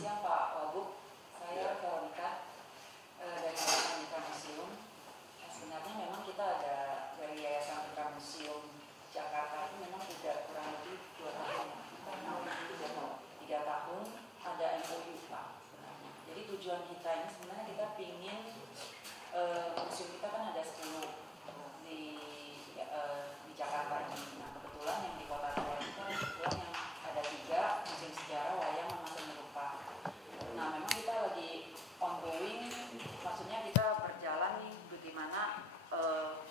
siang Pak Wagub, saya Veronica dari Yayasan Mitra Museum. Sebenarnya memang kita ada dari Yayasan Mitra Museum Jakarta itu memang tidak kurang lebih 2 tahun, 3 tahun ada MOU Pak sebenarnya. Jadi tujuan kita ini sebenarnya kita ingin museum kita kan ada 10 di Jakarta ini. Nah kebetulan yang di Kota Tua itu kebetulan yang ada 3 museum sejarah, wayang, sama seni rupa. Nah memang kita lagi ongoing, maksudnya kita berjalan nih bagaimana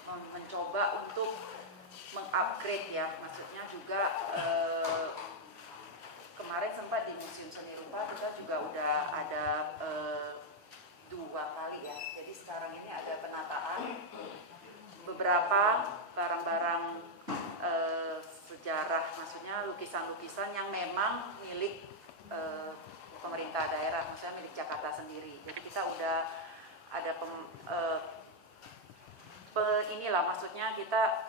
mencoba untuk mengupgrade ya, maksudnya juga kemarin sempat di Museum Seni Rupa kita juga udah ada 2 kali ya. Jadi sekarang ini ada penataan beberapa barang-barang sejarah, maksudnya lukisan-lukisan yang memang milik pemerintah daerah, maksudnya milik Jakarta sendiri. Jadi kita udah ada inilah, maksudnya kita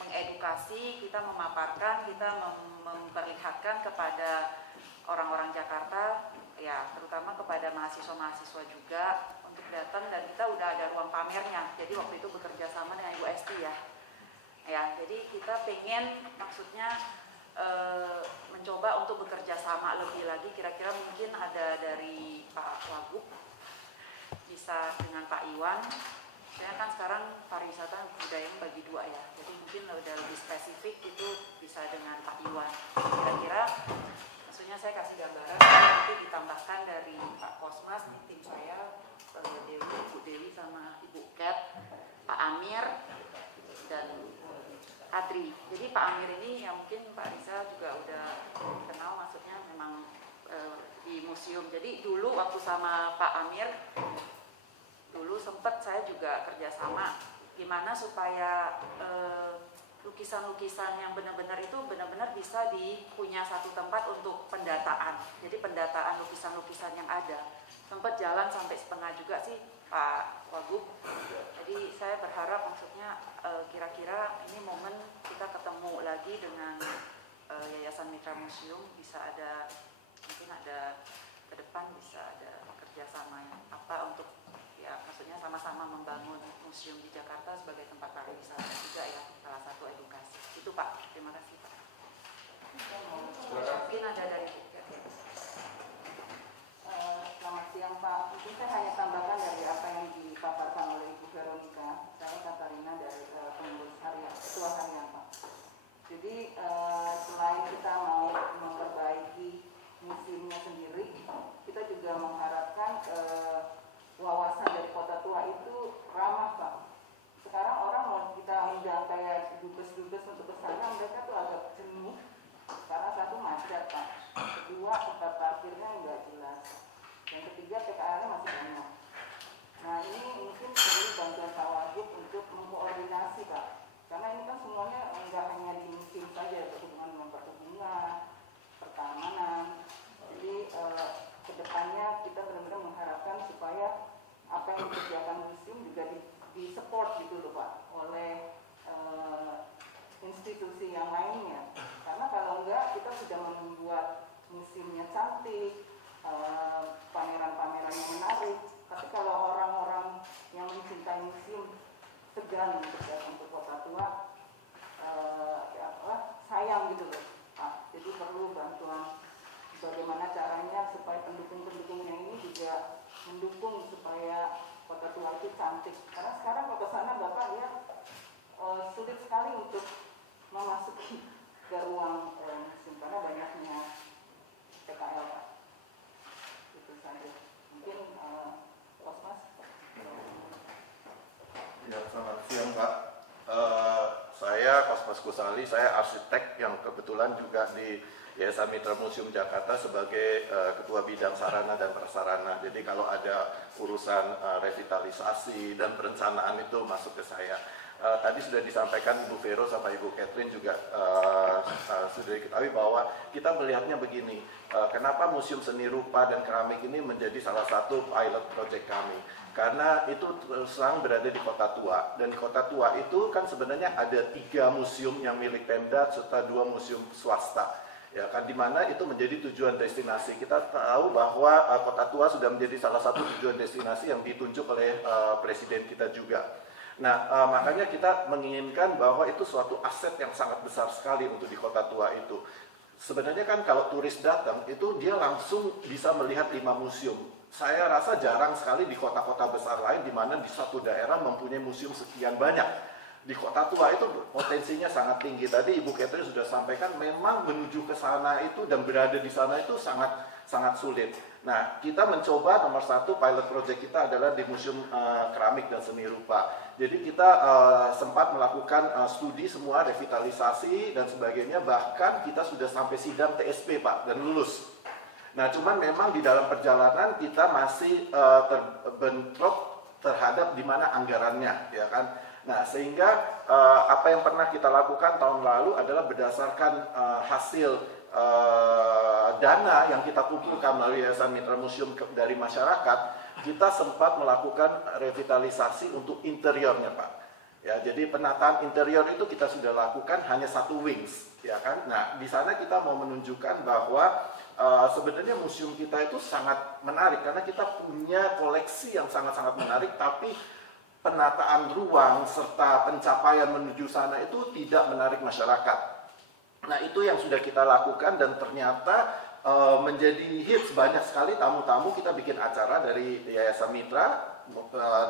mengedukasi, kita memaparkan, kita memperlihatkan kepada orang-orang Jakarta, ya terutama kepada mahasiswa-mahasiswa juga untuk datang, dan kita udah ada ruang pamernya. Jadi waktu itu bekerja sama dengan Ibu Esti ya. Ya, jadi kita pengen maksudnya mencoba untuk bekerja sama lebih lagi. Kira-kira mungkin ada dari Pak Wagub, bisa dengan Pak Iwan. Saya kan sekarang pariwisata budaya bagi 2 ya. Jadi mungkin udah lebih spesifik itu bisa dengan Pak Iwan. Kira-kira maksudnya saya kasih gambaran, nanti ditambahkan dari Pak Kosmas, tim saya, Dewi, Ibu Dewi sama Ibu Kat, Pak Amir, dan Adri. Jadi Pak Amir ini yang mungkin Pak Riza juga udah kenal, maksudnya memang di museum. Jadi dulu waktu sama Pak Amir, dulu sempat saya juga kerjasama gimana supaya lukisan-lukisan yang benar-benar itu benar-benar bisa punya satu tempat untuk pendataan. Jadi pendataan lukisan-lukisan yang ada. Sempat jalan sampai setengah juga sih Pak Wagub. Jadi saya berharap maksudnya kira-kira ini momen kita ketemu lagi dengan Yayasan Mitra Museum, bisa ada, mungkin ada ke depan bisa ada kerjasama apa untuk ya maksudnya sama-sama membangun museum di Jakarta sebagai tempat pariwisata juga ya, salah satu edukasi. Itu Pak, terima kasih Pak. Mungkin ada dari Selamat siang Pak, mungkin saya hanya tambahkan dari apa yang dipaparkan oleh Ibu Veronica. Saya Katarina dari pengurus harian, ketua harian Pak. Jadi selain kita mau memperbaiki museumnya sendiri, kita juga mengharapkan wawasan dari Kota Tua itu ramah Pak. Sekarang orang mau kita undang kayak dubes-dubes untuk kesana, mereka tuh agak jenuh karena satu macet Pak, kedua tempat parkirnya nggak jelas, yang ketiga PKL-nya masih banyak. Nah ini mungkin perlu bantuan Pak Wagub untuk mengkoordinasi Pak, karena ini kan semuanya nggak hanya di museum saja, berhubungan dengan perhubungan, pertamanan. Jadi kedepannya kita benar-benar mengharapkan supaya apa yang dikerjakan museum juga di-support gitu loh Pak oleh institusi yang lainnya. Karena kalau enggak kita sudah membuat museumnya cantik, pameran-pameran yang menarik, tapi kalau orang-orang yang mencintai museum segan untuk datang ke Kota Tua, sayang gitu loh Pak. Jadi perlu bantuan bagaimana caranya supaya pendukung-pendukungnya ini juga mendukung supaya Kota Tua itu cantik. Karena sekarang kalau ke sana Bapak lihat sulit sekali untuk memasuki ke ruang museum karena banyaknya PKL Pak. Itu saja. Mungkin Kosmas. Ya, selamat siang Pak. Saya Kosmas Kusali, saya arsitek yang kebetulan juga di Yayasan Mitra Museum Jakarta sebagai Ketua Bidang Sarana dan Prasarana. Jadi kalau ada urusan revitalisasi dan perencanaan itu masuk ke saya. Tadi sudah disampaikan Ibu Vero sama Ibu Catherine juga sudah diketahui bahwa kita melihatnya begini, kenapa Museum Seni Rupa dan Keramik ini menjadi salah satu pilot project kami. Karena itu sekarang berada di Kota Tua, dan di Kota Tua itu kan sebenarnya ada 3 museum yang milik Pemda serta 2 museum swasta. ya kan, di mana itu menjadi tujuan destinasi. Kita tahu bahwa Kota Tua sudah menjadi salah satu tujuan destinasi yang ditunjuk oleh presiden kita juga. Nah, makanya kita menginginkan bahwa itu suatu aset yang sangat besar sekali untuk di Kota Tua itu. Sebenarnya kan kalau turis datang itu dia langsung bisa melihat 5 museum. Saya rasa jarang sekali di kota-kota besar lain di mana di satu daerah mempunyai museum sekian banyak. Di Kota Tua itu potensinya sangat tinggi. Tadi Ibu Catherine sudah sampaikan, memang menuju ke sana itu dan berada di sana itu sangat sulit. Nah, kita mencoba nomor satu pilot project kita adalah di Museum Keramik dan Seni Rupa. Jadi kita sempat melakukan studi semua, revitalisasi dan sebagainya. Bahkan kita sudah sampai sidang TSP Pak dan lulus. Nah, cuman memang di dalam perjalanan kita masih terbentrok terhadap di mana anggarannya, ya kan. Nah, sehingga apa yang pernah kita lakukan tahun lalu adalah berdasarkan hasil dana yang kita kumpulkan melalui Yayasan Mitra Museum dari masyarakat, kita sempat melakukan revitalisasi untuk interiornya, Pak. Ya, jadi penataan interior itu kita sudah lakukan hanya 1 wings, ya kan. Nah, di sana kita mau menunjukkan bahwa sebenarnya museum kita itu sangat menarik karena kita punya koleksi yang sangat-sangat menarik, tapi penataan ruang serta pencapaian menuju sana itu tidak menarik masyarakat. Nah, itu yang sudah kita lakukan dan ternyata menjadi hits. Banyak sekali tamu-tamu, kita bikin acara dari Yayasan Mitra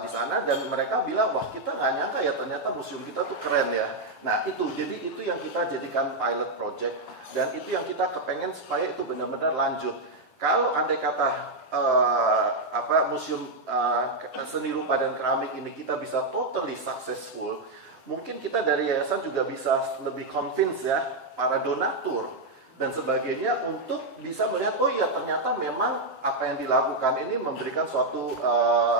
di sana dan mereka bilang, wah kita nggak nyangka ya ternyata museum kita tuh keren ya. Nah itu, jadi itu yang kita jadikan pilot project dan itu yang kita kepengen supaya itu benar-benar lanjut. Kalau andai kata museum seni rupa dan keramik ini kita bisa totally successful, mungkin kita dari yayasan juga bisa lebih convince ya para donatur dan sebagainya untuk bisa melihat, oh iya ternyata memang apa yang dilakukan ini memberikan suatu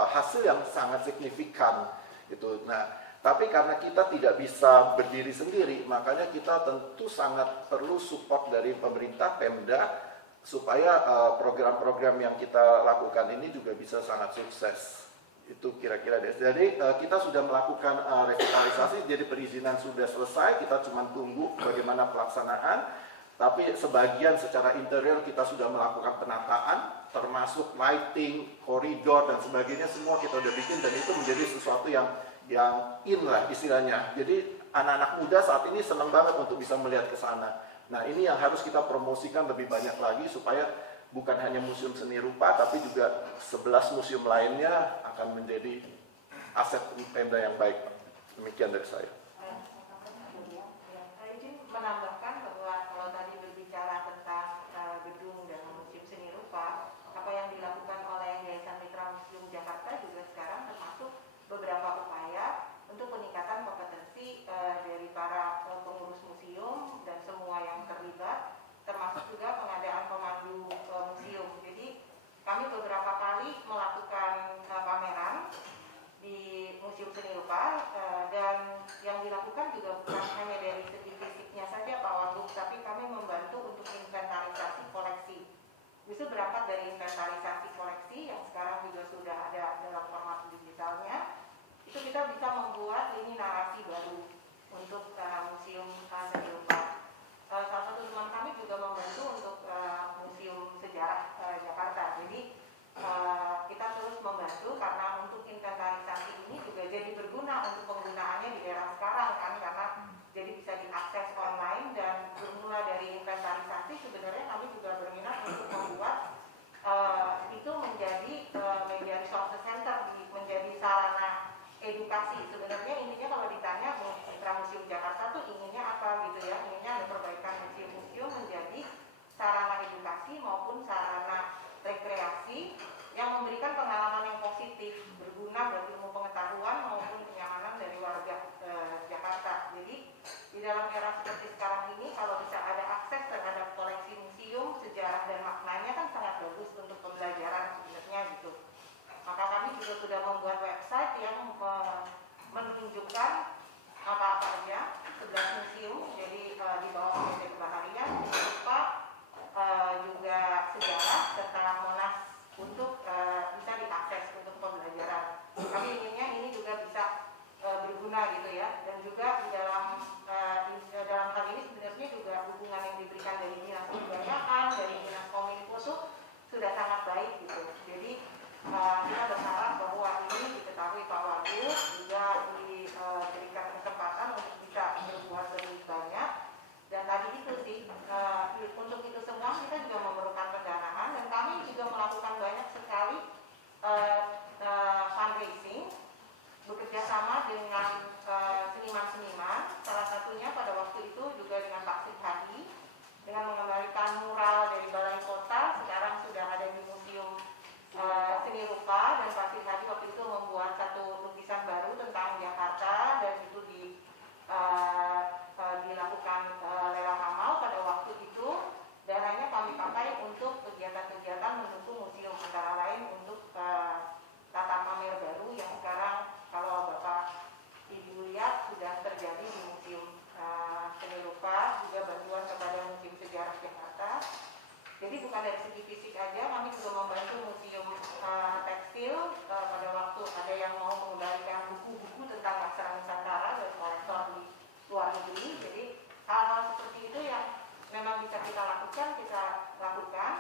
hasil yang sangat signifikan gitu. Nah, tapi karena kita tidak bisa berdiri sendiri, makanya kita tentu sangat perlu support dari pemerintah, Pemda, supaya program-program yang kita lakukan ini juga bisa sangat sukses. Itu kira-kira deh. Jadi kita sudah melakukan revitalisasi, jadi perizinan sudah selesai, kita cuma tunggu bagaimana pelaksanaan. Tapi sebagian secara interior kita sudah melakukan penataan, termasuk lighting, koridor dan sebagainya, semua kita udah bikin dan itu menjadi sesuatu yang in lah istilahnya. Jadi anak-anak muda saat ini senang banget untuk bisa melihat ke sana. Nah, ini yang harus kita promosikan lebih banyak lagi supaya bukan hanya Museum Seni Rupa, tapi juga 11 museum lainnya akan menjadi aset Pemda yang baik. Demikian dari saya. Saya izin menambahkan bahwa kalau tadi berbicara tentang gedung dan Museum Seni Rupa, apa yang dilakukan oleh Yayasan Mitra Museum Jakarta juga sekarang termasuk beberapa upaya untuk peningkatan kompetensi dari para pengurus museum dan semua yang terlibat, termasuk juga pengadaan pemandu museum. Jadi kami beberapa kali melakukan pameran di Museum Seni Rupa dan yang dilakukan juga bukan hanya dari segi fisiknya saja Pak Wagub, tapi kami membantu untuk inventarisasi koleksi. Bisa berangkat dari inventarisasi koleksi yang sekarang juga sudah ada dalam format digitalnya. Itu kita bisa membuat lini narasi baru untuk Museum Seni Rupa. Salah satu teman kami juga membantu untuk Museum Sejarah Jakarta. Jadi kita terus membantu karena untuk inventarisasi ini juga jadi berguna untuk penggunaannya di daerah sekarang kan, karena jadi bisa diakses online dan bermula dari inventarisasi sebenarnya kami juga berminat untuk membuat itu menjadi media resource center, menjadi sarana edukasi. Sebenarnya intinya kalau ditanya fisik aja, kami juga membantu museum tekstil pada waktu ada yang mau mengembalikan buku-buku tentang aksara Nusantara dari kolektor di luar negeri. Jadi hal-hal seperti itu yang memang bisa kita lakukan.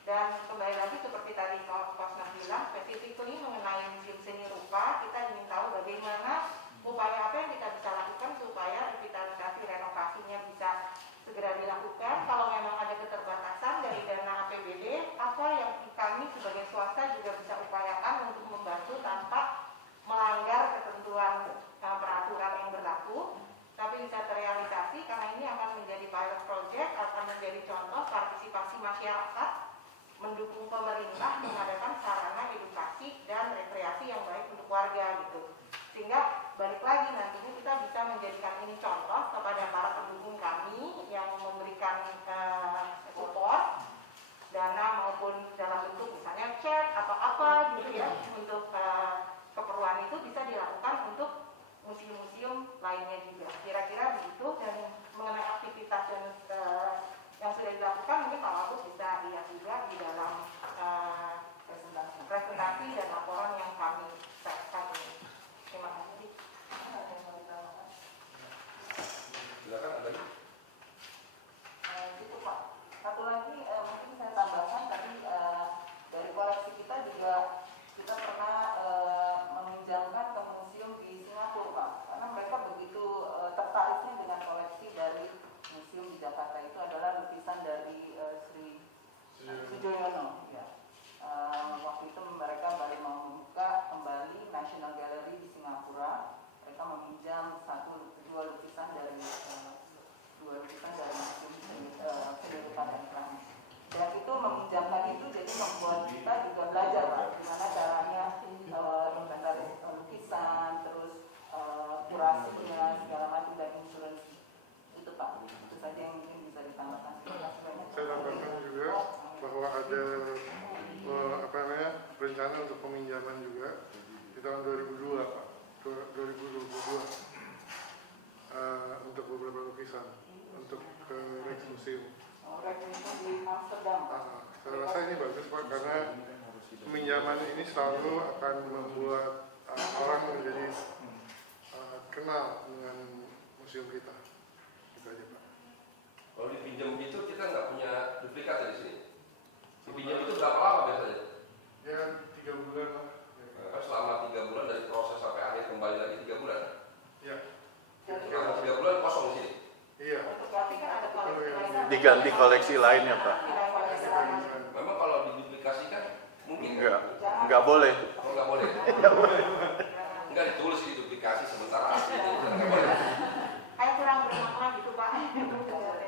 Dan kembali lagi seperti tadi Kosna bilang, specifically mengenai Museum Seni Rupa, kita ingin tahu bagaimana upaya apa yang kita bisa lakukan supaya revitalisasi renovasinya bisa segera dilakukan. Kalau memang ada keterbatasan dari dana APBD, apa yang kami sebagai swasta juga bisa upayakan untuk membantu tanpa melanggar ketentuan peraturan yang berlaku, tapi bisa terrealisasi karena ini akan menjadi pilot project, akan menjadi contoh partisipasi masyarakat mendukung pemerintah mengadakan sarana edukasi dan rekreasi yang baik untuk warga gitu. Sehingga balik lagi nantinya kita bisa menjadikan ini contoh kepada para pendukung kami yang memberikan support dana maupun dalam bentuk misalnya chat atau apa gitu ya, untuk keperluan itu bisa dilakukan untuk museum-museum lainnya juga. Kira-kira begitu. Dan mengenai aktivitas yang sudah dilakukan mungkin Pak Wagub bisa lihat juga di dalam presentasi dan laporan yang kami setkan ini. Terima kasih. Silakan ada lagi. Gitu Pak. Satu lagi mungkin saya tambahkan tadi dari koleksi kita juga kita pernah meminjamkan ke museum di Singapura Pak, karena mereka begitu tertariknya dengan koleksi dari museum di Jakarta. Itu adalah lukisan dari Sri Sujoyono. Ya. Waktu itu mereka baru membuka kembali National Gallery di Singapura. Mereka meminjam dua lukisan dari museum seni rupa dan keramik. Dan itu meminjamkan itu jadi membuat kita juga belajar Pak, gimana caranya inventaris lukisan, terus kurasinya segala macam dan insuransi. Itu Pak, itu saja yang mungkin bisa ditambahkan. Saya tambahkan juga bahwa ada rencana untuk peminjaman juga di tahun 2002 Pak, 2022 untuk beberapa lukisan untuk ke Rijksmuseum. Rijksmuseum di Amsterdam. Saya rasa ini bagus Pak, karena peminjaman ini selalu akan membuat orang menjadi kenal dengan museum kita. Itu aja Pak. Kalau dipinjam itu kita nggak punya duplikat di sini. Dipinjam itu berapa lama biasanya? Ya 3 bulan lah. Selama 3 bulan dari proses sampai akhir kembali lagi 3 bulan. Ya. Selama 3 bulan kosong di sini. Iya. Tapi kan ada koleksi lain. Diganti koleksi lainnya Pak. Memang kalau diduplikasikan mungkin Enggak boleh. Oh, nggak boleh. Nggak ditulis di duplikasi sementara aslinya nggak boleh. Kayak kurang bermakna gitu Pak.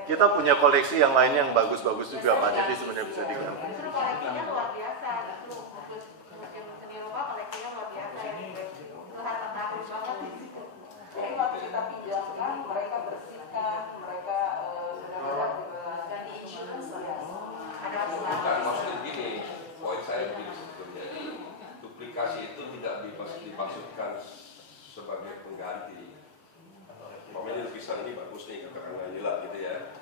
Kita punya koleksi yang lainnya yang bagus-bagus juga Pak, jadi sebenarnya bisa diganti. Justru koleksinya luar biasa, justru museum seni rupa koleksinya luar biasa itu harus takut banget di situ. Jadi waktu kita pinjamkan, mereka bersihkan, mereka benar-benar juga Ganti insurance lah. Ada Bukan, maksudnya begini, poin saya begini sebetulnya. Duplikasi itu tidak dimaksudkan sebagai pengganti. Pokoknya lukisan ini bagus nih, katakanlah inilah gitu ya.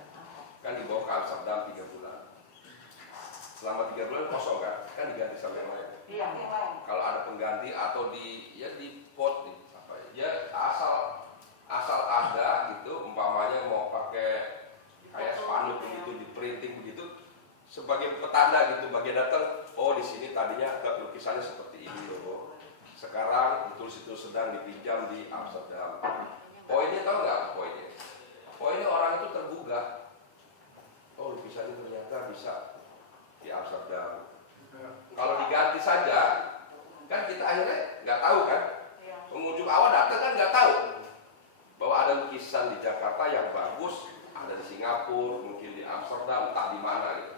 Kan dibawa ke Amsterdam 3 bulan. Selama 3 bulan kosong kan diganti sama yang lain. Iya, yang lain. Kalau ada pengganti atau di pot ya asal ada gitu, umpamanya mau pakai kayak spanduk begitu, di printing begitu, sebagai petanda gitu, bagi datang, oh di sini tadinya lukisannya seperti ini loh. Sekarang ditulis itu sedang dipinjam di Amsterdam. Poinnya tahu nggak poinnya? Poinnya orang itu tergugah. Oh lukisan ini ternyata bisa di Amsterdam. Kalau diganti saja, kan kita akhirnya nggak tahu kan? Pengunjung awal datang kan nggak tahu bahwa ada lukisan di Jakarta yang bagus, ada di Singapura, mungkin di Amsterdam, entah di mana gitu.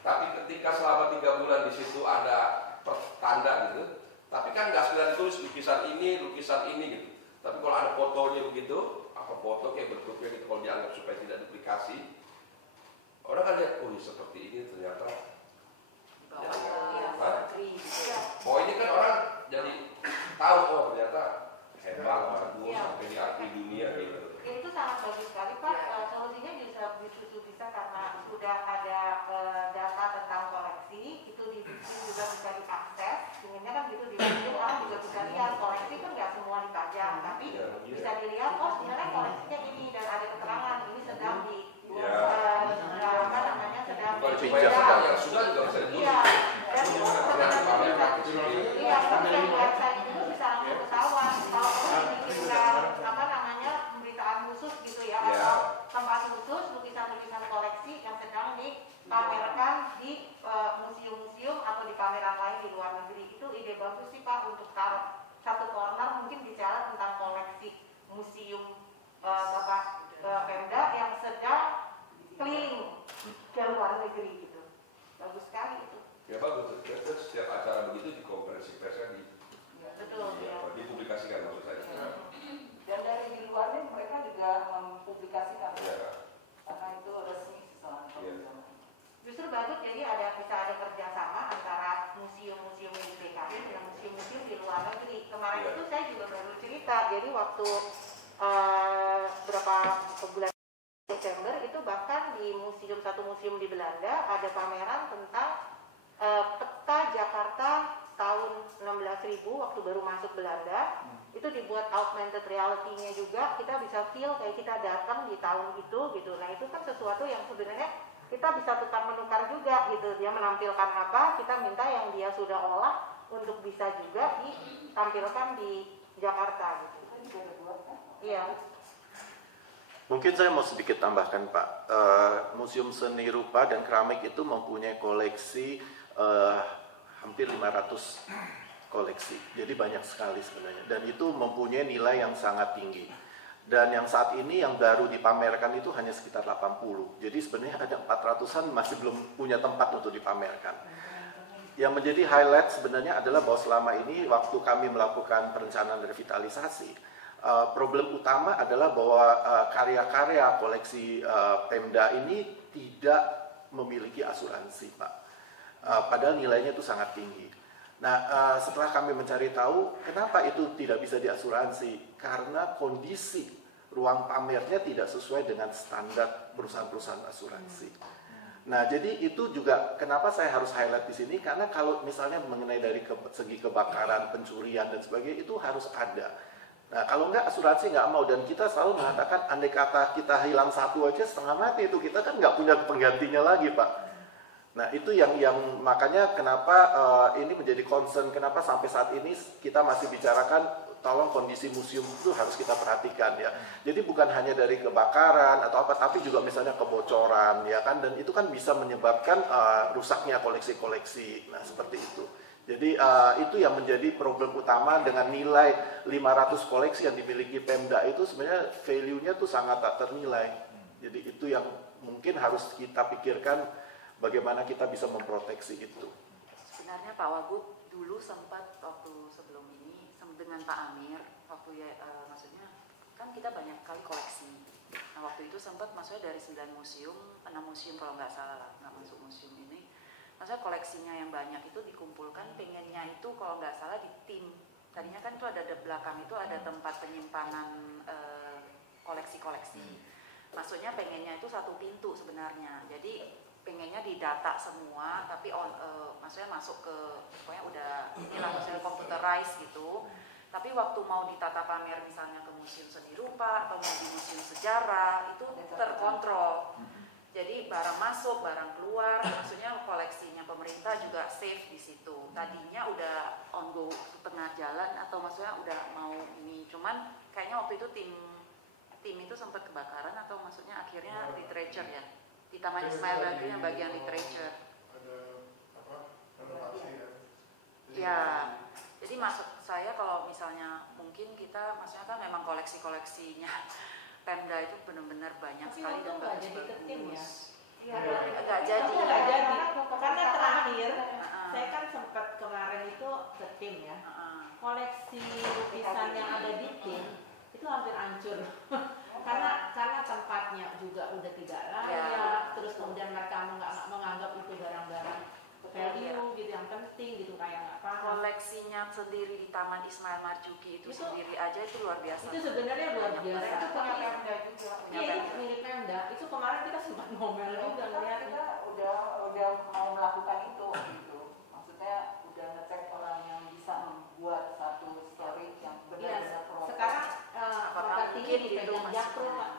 Tapi ketika selama 3 bulan di situ ada pertanda gitu, tapi kan nggak sekedar ditulis lukisan ini gitu. Tapi kalau ada fotonya begitu, apa foto kayak bentuknya gitu, kalau dianggap supaya tidak duplikasi, orang kan lihat, oh seperti ini ternyata. Oh ini kan orang jadi tahu, oh ternyata hebat, bagus, sampai diakui dunia gitu. Itu sangat bagus sekali Pak. Solusinya bisa karena sudah ada data tentang koleksi. pinjam. yang sudah juga bisa dibeli. Iya, dan itu sebenarnya iya, tapi yang website itu bisa langsung ketahuan kalau kamu bikinkan apa namanya pemberitaan khusus gitu ya, Iya. atau tempat khusus lukisan-lukisan koleksi yang sedang dipamerkan di museum-museum atau di pameran lain di luar negeri. Itu ide bagus sih Pak untuk taruh satu corner mungkin bicara tentang koleksi museum Bapak Pemda yang sedang keliling ke luar negeri gitu. Bagus sekali itu. Ya bagus, dan setiap acara begitu di konferensi persnya Betul. dipublikasikan maksud saya. Dan dari di luarnya mereka juga mempublikasikan Ya. karena itu resmi sesuatu. Iya. Justru bagus jadi bisa ada kerjasama antara museum-museum di DKI dengan museum-museum di luar negeri. Kemarin Iya. itu saya juga baru cerita, jadi waktu berapa bulan Desember itu bahkan di satu museum di Belanda ada pameran tentang peta Jakarta tahun 16.000 waktu baru masuk Belanda. Itu dibuat augmented reality-nya juga, kita bisa feel kayak kita datang di tahun itu gitu. Nah itu kan sesuatu yang sebenarnya kita bisa tukar menukar juga gitu. Dia menampilkan apa, kita minta yang dia sudah olah untuk bisa juga ditampilkan di Jakarta gitu. Iya. Mungkin saya mau sedikit tambahkan Pak, Museum Seni Rupa dan Keramik itu mempunyai koleksi hampir 500 koleksi, jadi banyak sekali sebenarnya, dan itu mempunyai nilai yang sangat tinggi. Dan yang saat ini yang baru dipamerkan itu hanya sekitar 80, jadi sebenarnya ada 400-an masih belum punya tempat untuk dipamerkan. Yang menjadi highlight sebenarnya adalah bahwa selama ini waktu kami melakukan perencanaan revitalisasi, problem utama adalah bahwa karya-karya koleksi Pemda ini tidak memiliki asuransi, Pak. Padahal nilainya itu sangat tinggi. Nah, setelah kami mencari tahu, kenapa itu tidak bisa diasuransi? Karena kondisi ruang pamernya tidak sesuai dengan standar perusahaan-perusahaan asuransi. Nah, jadi itu juga kenapa saya harus highlight di sini, karena kalau misalnya mengenai dari segi kebakaran, pencurian, dan sebagainya, itu harus ada. Nah, kalau enggak asuransi nggak mau, dan kita selalu mengatakan andai kata kita hilang satu aja setengah mati, itu kita kan nggak punya penggantinya lagi, Pak. Nah, itu yang makanya kenapa ini menjadi concern, kenapa sampai saat ini kita masih bicarakan tolong kondisi museum itu harus kita perhatikan ya. Jadi bukan hanya dari kebakaran atau apa, tapi juga misalnya kebocoran ya kan, dan itu kan bisa menyebabkan rusaknya koleksi-koleksi. Nah, seperti itu. Jadi itu yang menjadi problem utama dengan nilai 500 koleksi yang dimiliki Pemda itu sebenarnya value-nya tuh sangat tak ternilai. Jadi itu yang mungkin harus kita pikirkan bagaimana kita bisa memproteksi itu. Sebenarnya Pak Wagub dulu sempat waktu sebelum ini dengan Pak Amir, waktu maksudnya kan kita banyak kali koleksi. Nah waktu itu sempat maksudnya dari 9 museum, 6 museum kalau nggak salah, nggak masuk museum ini. Maksudnya koleksinya yang banyak itu dikumpulkan, pengennya itu kalau nggak salah di tim. Tadinya kan itu ada di belakang itu ada tempat penyimpanan koleksi-koleksi. Maksudnya pengennya itu satu pintu sebenarnya. Jadi pengennya didata semua, tapi maksudnya masuk ke pokoknya udah inilah maksudnya computerized gitu. Tapi waktu mau ditata pamer misalnya ke Museum Seni Rupa atau mau di Museum Sejarah itu terkontrol. Jadi barang masuk, barang keluar, maksudnya koleksinya pemerintah juga safe di situ. Tadinya udah on go setengah jalan atau maksudnya udah mau ini, cuman kayaknya waktu itu tim itu sempat kebakaran atau maksudnya akhirnya literature ya. Di Taman Ismail Bagri yang bagian literature. Ada apa? Renovasi ya. Ya, jadi maksud saya kalau misalnya mungkin kita, maksudnya kan memang koleksi-koleksinya Pemda itu benar-benar banyak tapi sekali dan untung nggak jadi ke tim ya. Iya, Nggak jadi. Tapi nggak jadi. Karena terakhir Heeh. saya kan sempat kemarin itu ke tim ya. Heeh. Koleksi lukisan yang ada di tim itu hampir hancur. karena tempatnya juga udah tidak layak, terus kemudian mereka menganggap itu barang-barang value gitu yang penting gitu kayak nggak paham. Koleksinya sendiri di Taman Ismail Marzuki itu sendiri aja itu luar biasa. Itu sebenarnya luar biasa. Itu punya Pemda juga. Iya, itu milik Pemda. Itu kemarin kita sempat ngomel juga ngeliat. Kita udah mau melakukan itu gitu. Maksudnya udah ngecek orang yang bisa membuat satu story yang benar-benar proper. Sekarang Apakah propertinya mungkin itu dipegang masih Jakpro, Pak.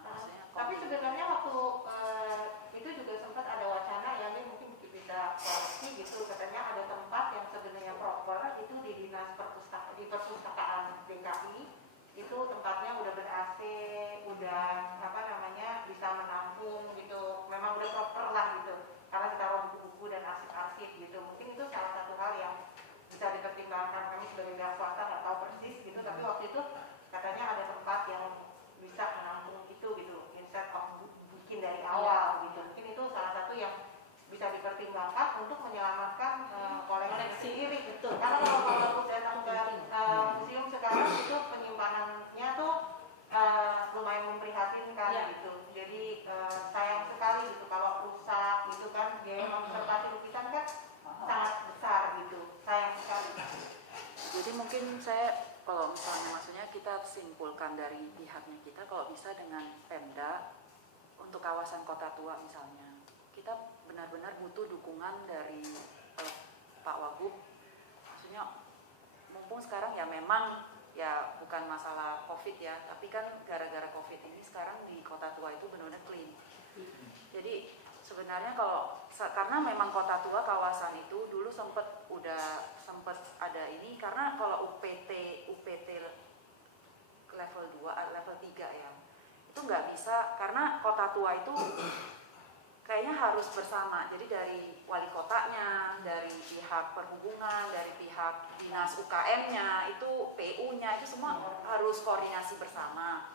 maksudnya Tapi sebenarnya waktu itu juga sempat ada wacana kita simpulkan dari pihaknya kita, kalau bisa dengan Pemda untuk kawasan Kota Tua misalnya, kita benar-benar butuh dukungan dari Pak Wagub. Maksudnya mumpung sekarang ya memang ya bukan masalah COVID ya, tapi kan gara-gara COVID ini sekarang di Kota Tua itu benar-benar clean. Jadi sebenarnya karena memang Kota Tua kawasan itu dulu sempat ada ini, karena kalau UPT level 2, level 3 ya, itu nggak bisa, karena Kota Tua itu kayaknya harus bersama. Jadi dari wali kotanya, dari pihak perhubungan, dari pihak dinas UKM-nya, itu PU-nya, itu semua harus koordinasi bersama.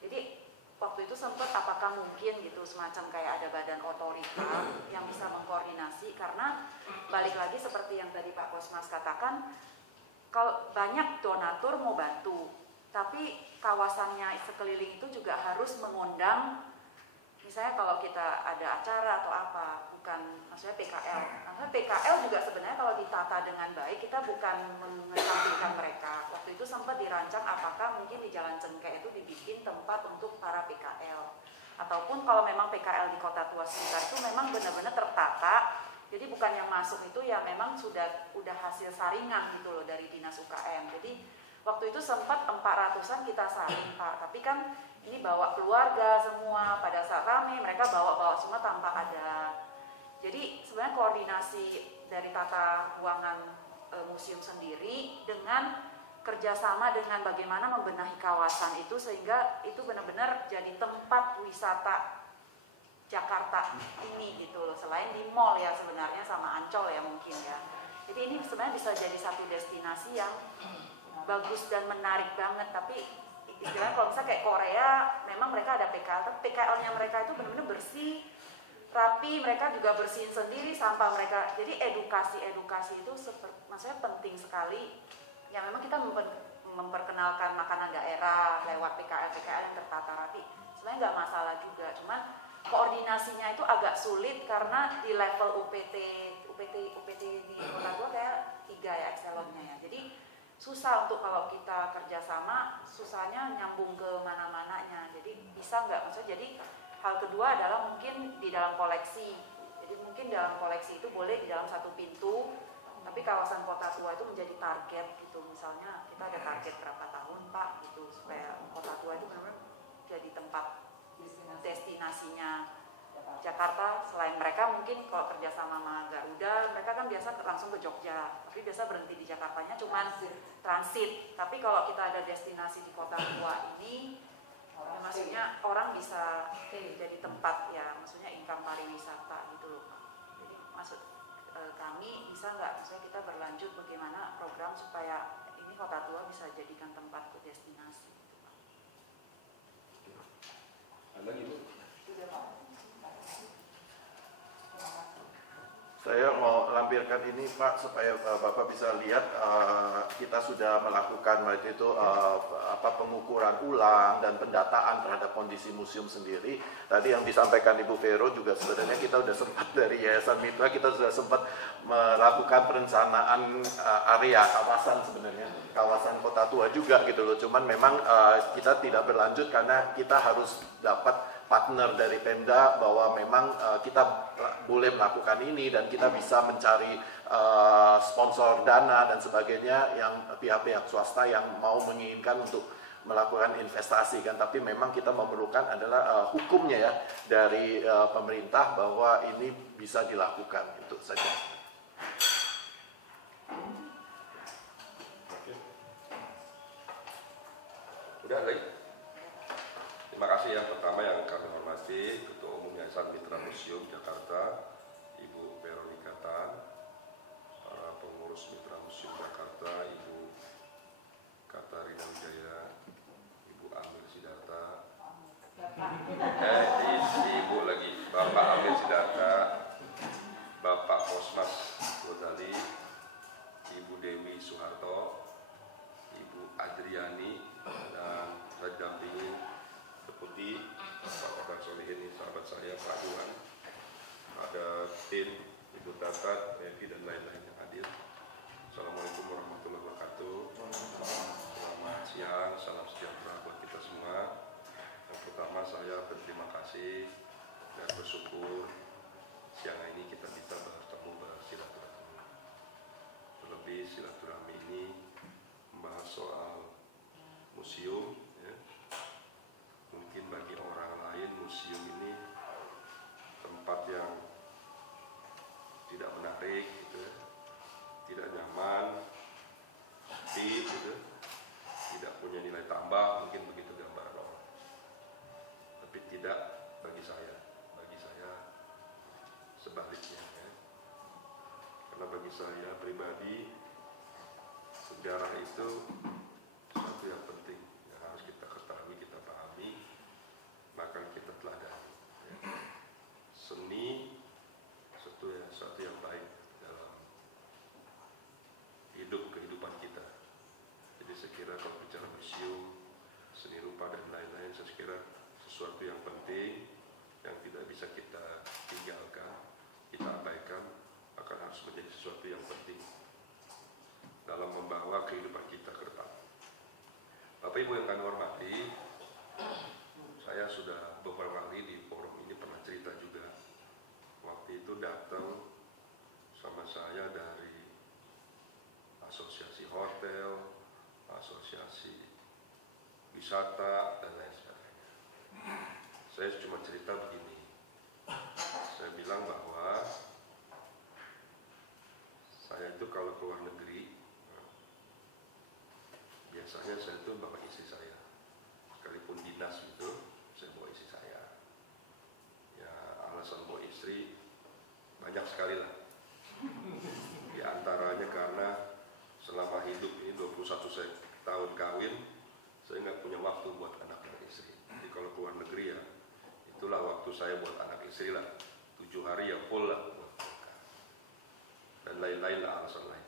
Jadi waktu itu sempat apakah mungkin gitu semacam kayak ada badan otorita yang bisa mengkoordinasi, karena balik lagi seperti yang tadi Pak Kosmas katakan, kalau banyak donatur mau bantu, tapi kawasannya sekeliling itu juga harus mengundang, misalnya kalau kita ada acara atau apa, bukan maksudnya PKL. Maksudnya PKL juga sebenarnya kalau ditata dengan baik, kita bukan mengesampingkan mereka. Waktu itu sempat dirancang apakah mungkin di Jalan Cengkeh itu dibikin tempat untuk para PKL. Ataupun kalau memang PKL di Kota Tua sekitar itu memang benar-benar tertata, jadi bukan yang masuk itu ya memang udah hasil saringan gitu loh dari dinas UKM. Jadi waktu itu sempat 400-an kita saring Pak, tapi kan ini bawa keluarga semua, pada saat rame mereka bawa semua tanpa ada. Jadi sebenarnya koordinasi dari tata ruangan museum sendiri dengan kerjasama dengan bagaimana membenahi kawasan itu sehingga itu benar-benar jadi tempat wisata Jakarta ini gitu loh, selain di mall ya sebenarnya sama Ancol ya mungkin ya. Jadi ini sebenarnya bisa jadi satu destinasi yang bagus dan menarik banget. Tapi istilahnya kalau misalnya kayak Korea, memang mereka ada PKL, tapi PKL-nya mereka itu benar-benar bersih, rapi, mereka juga bersihin sendiri sampah mereka. Jadi edukasi itu maksudnya penting sekali. Ya memang kita memperkenalkan makanan daerah lewat PKL yang tertata rapi, sebenarnya nggak masalah juga. Cuman koordinasinya itu agak sulit karena di level UPT di Kota Tua kayak 3 ya ekselonnya ya. Jadi susah untuk kalau kita kerjasama, susahnya nyambung ke mana-mananya. Jadi bisa nggak, maksudnya jadi hal kedua adalah mungkin di dalam koleksi. Jadi mungkin dalam koleksi itu boleh di dalam satu pintu, tapi kawasan Kota Tua itu menjadi target gitu. Misalnya kita ada target berapa tahun Pak gitu, supaya Kota Tua itu benar-benar jadi tempat destinasinya Jakarta. Selain mereka mungkin kalau kerjasama sama Garuda, mereka kan biasa langsung ke Jogja, tapi biasa berhenti di Jakartanya cuman transit. Tapi kalau kita ada destinasi di Kota Tua ini, ya maksudnya orang bisa jadi tempat ya, maksudnya income pariwisata gitu loh Pak. Jadi maksud kami bisa nggak, misalnya kita berlanjut bagaimana program supaya ini Kota Tua bisa jadikan tempat destinasi gitu Pak. Ada gitu? Saya mau lampirkan ini Pak supaya Bapak bisa lihat kita sudah melakukan waktu itu pengukuran ulang dan pendataan terhadap kondisi museum sendiri. Tadi yang disampaikan Ibu Vero juga sebenarnya kita sudah sempat dari Yayasan Mitra, kita sudah sempat melakukan perencanaan area kawasan, sebenarnya kawasan Kota Tua juga gitu loh. Cuman memang kita tidak berlanjut karena kita harus dapat partner dari Pemda bahwa memang kita boleh melakukan ini dan kita bisa mencari sponsor dana dan sebagainya yang pihak-pihak swasta yang mau menginginkan untuk melakukan investasi kan. Tapi memang kita memerlukan adalah hukumnya ya dari pemerintah bahwa ini bisa dilakukan, itu saja. Oke. Udah lagi. Terima kasih yang pertama yang kami hormati Ketua Umum Yayasan Mitra Museum Jakarta, Ibu Veronika Tan, para pengurus Mitra Museum Jakarta, Ibu Katarina Wijaya, Ibu Amir Sidarta, Ibu lagi, Bapak Amir Sidarta, Bapak Kosmas Ghazali, Ibu Dewi Soeharto, Ibu Adriani, dan saya didampingi Deputi Pak Kodam Solihin, sahabat saya Pak Juan, ada tim Ibu Tatat, Mevi dan lain-lain yang hadir. Assalamualaikum warahmatullahi wabarakatuh. Selamat siang, salam sejahtera buat kita semua. Yang pertama saya berterima kasih dan bersyukur siang ini kita bisa bertemu bersilaturahmi. Terlebih silaturahmi ini membahas soal museum. Ya. Mungkin bagi orang lain museum ini tempat yang tidak menarik, gitu ya, tidak nyaman, sepi, gitu, tidak punya nilai tambah, mungkin begitu gambaran orang. Tapi tidak bagi saya sebaliknya. Ya. Karena bagi saya pribadi sejarah itu sesuatu yang penting yang harus kita ketahui, kita pahami, bahkan kita teladani. Ya. Seni sesuatu yang baik dalam kehidupan kita. Jadi saya kira kalau bicara museum, seni rupa dan lain-lain, saya kira sesuatu yang penting yang tidak bisa kita tinggalkan, kita abaikan, akan harus menjadi sesuatu yang penting dalam membawa kehidupan kita ke depan. Bapak Ibu yang kami hormati, saya sudah beberapa kali di forum ini pernah cerita juga. Waktu itu datang sama saya dari asosiasi hotel, asosiasi wisata, dan lain sebagainya. Saya cuma cerita begini. Saya bilang bahwa saya itu kalau keluar negeri, biasanya saya itu bawa istri saya. Sekalipun dinas itu, saya bawa istri saya. Ya, alasan bawa istri banyak sekali lah. Di antaranya karena selama hidup ini 21 tahun kawin, saya nggak punya waktu buat anak dan istri. Jadi kalau keluar negeri ya, itulah waktu saya buat anak istri lah. 7 hari ya full lah buat mereka. Dan lain-lain lah alasan lain.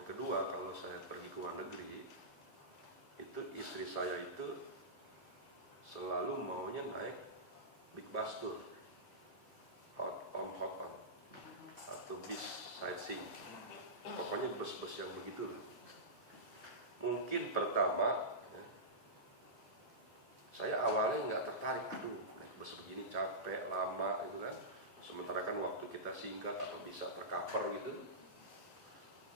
Yang kedua, kalau saya pergi ke luar negeri, itu istri saya itu selalu maunya naik big bus tour, hot on atau bis sightseeing. Pokoknya bus-bus yang begitu. Mungkin pertama ya, saya awalnya nggak tertarik, aduh naik bus begini capek, lama gitu kan. Sementara kan waktu kita singkat atau bisa tercover gitu.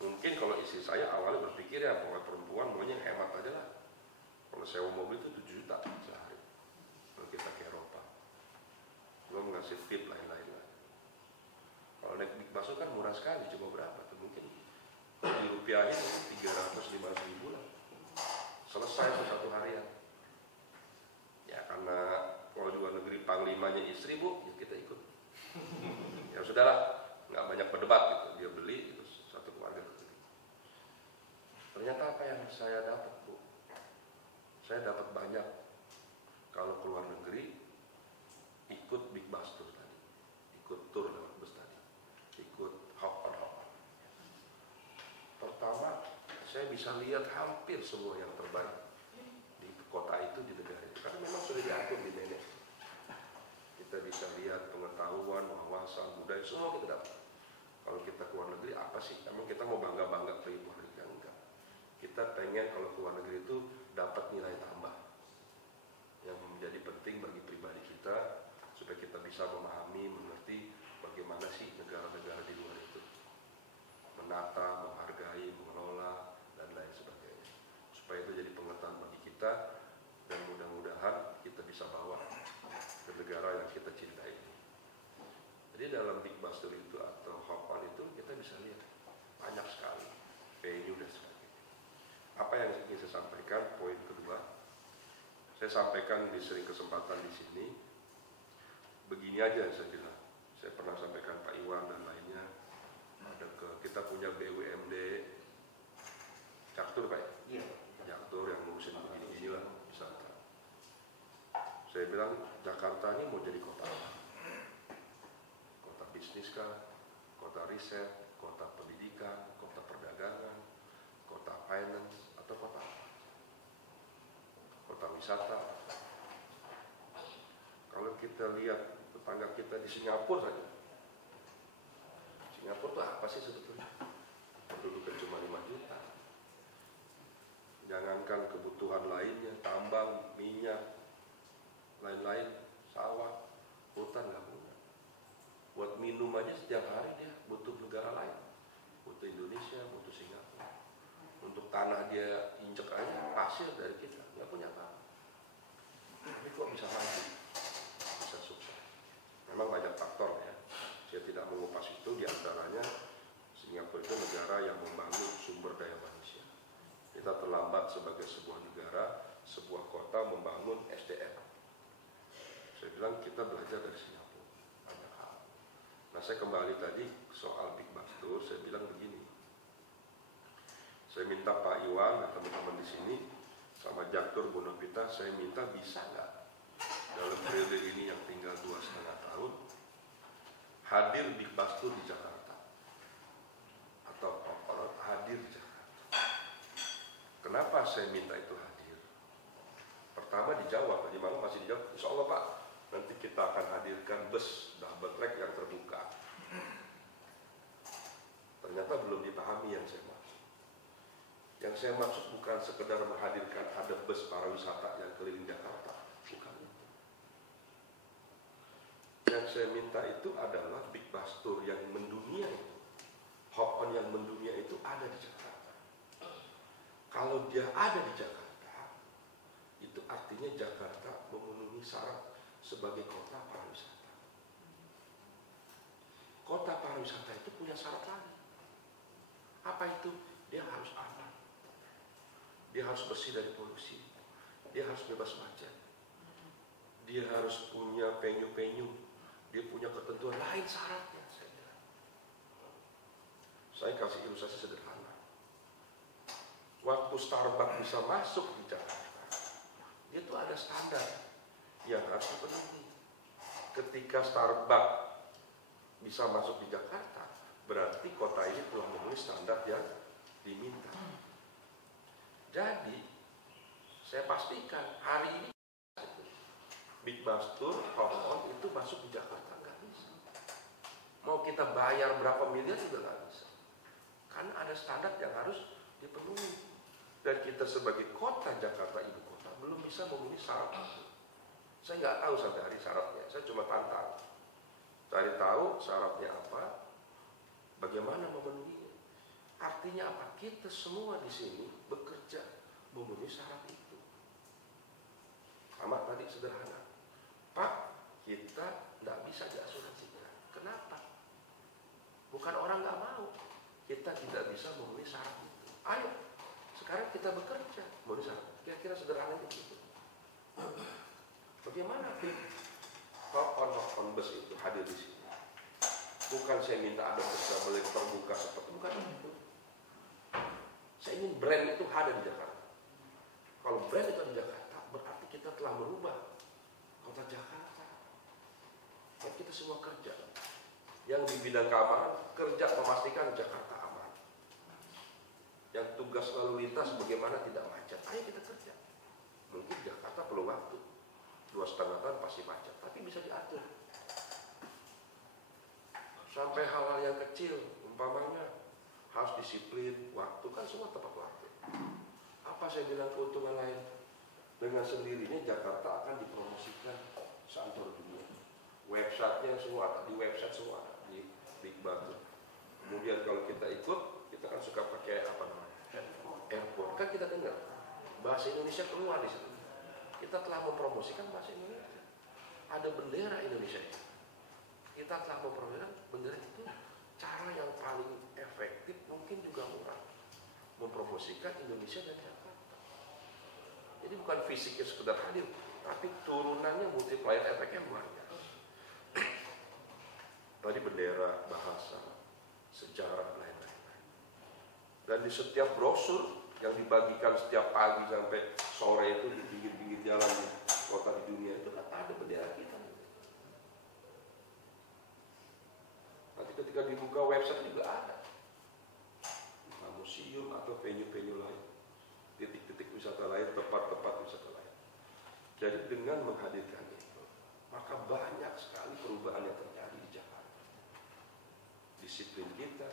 Mungkin kalau istri saya awalnya berpikir ya perempuan maunya hemat aja lah. Kalau sewa mobil itu 7 juta sehari kalau kita ke Eropa. Belum ngasih tip lain-lain lah. Kalau naik big bus kan murah sekali, cuma berapa tuh? Mungkin di rupiahnya 350 ribu lah. Selesai satu harian. Ya karena kalau di luar negeri panglimanya istri bu, ya kita ikut. Ya sudahlah, nggak banyak berdebat gitu. Dia beli itu satu keluarga beli. Ternyata apa yang saya dapat bu? Saya dapat banyak kalau keluar negeri ikut big bus tour tadi, ikut tour lewat bus tadi, ikut hop on. Pertama, saya bisa lihat hampir semua yang terbaik di kota itu, di negara itu, karena memang sudah diatur di nenek. Kita bisa lihat pengetahuan, wawasan, budaya, semua kita dapat. Kalau kita keluar negeri, apa sih? Emang kita mau bangga-bangga pergi keluar negeri? Enggak. Kita pengen kalau keluar negeri itu dapat nilai tambah yang menjadi penting bagi pribadi kita, supaya kita bisa memahami, mengerti bagaimana sih negara-negara di luar itu menata, menghargai, mengelola, dan lain sebagainya. Supaya itu jadi pengetahuan bagi kita, dan mudah-mudahan kita bisa bawa ke negara yang kita cintai ini. Jadi dalam big bus tour itu atau hop on itu kita bisa lihat banyak sekali venue dan sebagainya. Apa yang ingin saya sampaikan, poin kedua, saya sampaikan di sering kesempatan di sini, begini aja saya bilang. Saya pernah sampaikan Pak Iwan dan lainnya, kita punya BUMD Jaktur Pak ya? Jaktur yang ngurusin begini-gini lah wisata. Saya bilang Jakarta ini mau jadi kota apa? Kota bisnis kah? Kota riset? Kota pendidikan? Kota perdagangan? Kota finance? Atau kota apa? Kota wisata? Kalau kita lihat tetangga kita di Singapura saja, Singapura itu apa sih sebetulnya? Penduduknya cuma 5 juta. Jangankan kebutuhan lainnya, tambang, minyak, lain-lain, sawah, hutan nggak punya. Buat minum aja setiap hari dia butuh negara lain, butuh Indonesia, butuh Singapura. Untuk tanah dia injek aja pasir dari kita, nggak punya apa-apa. Tapi kok bisa maju, bisa sukses? Memang banyak faktor ya. Saya tidak mengupas itu, diantaranya Singapura itu negara yang membangun sumber daya manusia. Kita terlambat sebagai sebuah negara, sebuah kota membangun SDM. Saya bilang kita belajar dari Singapura banyak hal. Nah, saya kembali tadi soal Big Bastur, saya bilang begini. Saya minta Pak Iwan dan teman-teman di sini sama Jaktur Bonopita, saya minta bisa nggak dalam periode ini yang tinggal 2,5 tahun hadir Big Bastur di Jakarta atau hadir di Jakarta. Kenapa saya minta itu hadir? Pertama dijawab, tadi malam masih dijawab, insya Allah Pak, nanti kita akan hadirkan bus double track yang terbuka. Ternyata belum dipahami yang saya maksud. Yang saya maksud bukan sekedar menghadirkan ada bus pariwisata yang keliling Jakarta, bukan itu. Yang saya minta itu adalah Big Bastur yang mendunia itu, hop on yang mendunia itu ada di Jakarta. Kalau dia ada di Jakarta, itu artinya Jakarta memenuhi syarat sebagai kota pariwisata. Kota pariwisata itu punya syarat lagi. Apa itu? Dia harus aman. Dia harus bersih dari polusi. Dia harus bebas macet. Dia harus punya venue-venue. Dia punya ketentuan lain syaratnya. Saya kasih ilustrasi sederhana. Waktu Starbucks bisa masuk di Jakarta, dia tuh ada standar yang harus dipenuhi. Ketika Starbucks bisa masuk di Jakarta, berarti kota ini telah memenuhi standar yang diminta. Jadi, saya pastikan hari ini Big Bastur, Hong itu masuk di Jakarta nggak bisa. Mau kita bayar berapa miliar juga nggak bisa. Karena ada standar yang harus dipenuhi. Dan kita sebagai kota Jakarta, ibu kota, belum bisa memenuhi syarat itu. Saya nggak tahu sampai hari syaratnya, saya cuma tantang. Cari tahu syaratnya apa, bagaimana memenuhinya. Artinya apa? Kita semua di sini bekerja memenuhi syarat itu. Sama tadi sederhana. Pak, kita nggak bisa diasuransikan. Kenapa? Bukan orang nggak mau. Kita tidak bisa memenuhi syarat itu. Ayo, sekarang kita bekerja memenuhi syarat. Kira-kira sederhana itu. Bagaimana hop on bus itu hadir di sini? Bukan saya minta ada bus double terbuka seperti bukan itu. Saya ingin brand itu hadir di Jakarta. Kalau brand itu di Jakarta, berarti kita telah merubah kota Jakarta. Dan kita semua kerja. Yang di bidang keamanan, kerja memastikan Jakarta aman. Yang tugas lalu lintas bagaimana tidak macet. Ayo kita kerja. Mungkin Jakarta perlu waktu. 2,5 tahun pasti macet, tapi bisa diatur. Sampai hal-hal yang kecil, umpamanya harus disiplin, waktu kan semua tepat waktu. Apa saya bilang keuntungan lain? Dengan sendirinya Jakarta akan dipromosikan seantero dunia. Websitenya semua ada, di website semua ada, di Big Bastur. Kemudian kalau kita ikut, kita kan suka pakai apa namanya? Airport. Kan kita dengar bahasa Indonesia keluar di situ. Kita telah mempromosikan bahasa Indonesia. Ada bendera Indonesia. Kita telah mempromosikan bendera itu cara yang paling efektif, mungkin juga murah. Mempromosikan Indonesia dan Jakarta. Jadi bukan fisiknya sekedar hadir, tapi turunannya multiplier efeknya luar biasa. Tadi bendera, bahasa, sejarah, lain-lain. Dan di setiap brosur yang dibagikan setiap pagi sampai sore itu di pinggir-pinggir jalan di kota di dunia itu kan ada bendera kita. Nanti ketika dibuka website juga ada. Nah, museum atau venue-venue lain, titik-titik wisata lain, tempat-tempat wisata lain. Jadi dengan menghadirkan itu, maka banyak sekali perubahan yang terjadi di Jakarta. Disiplin kita.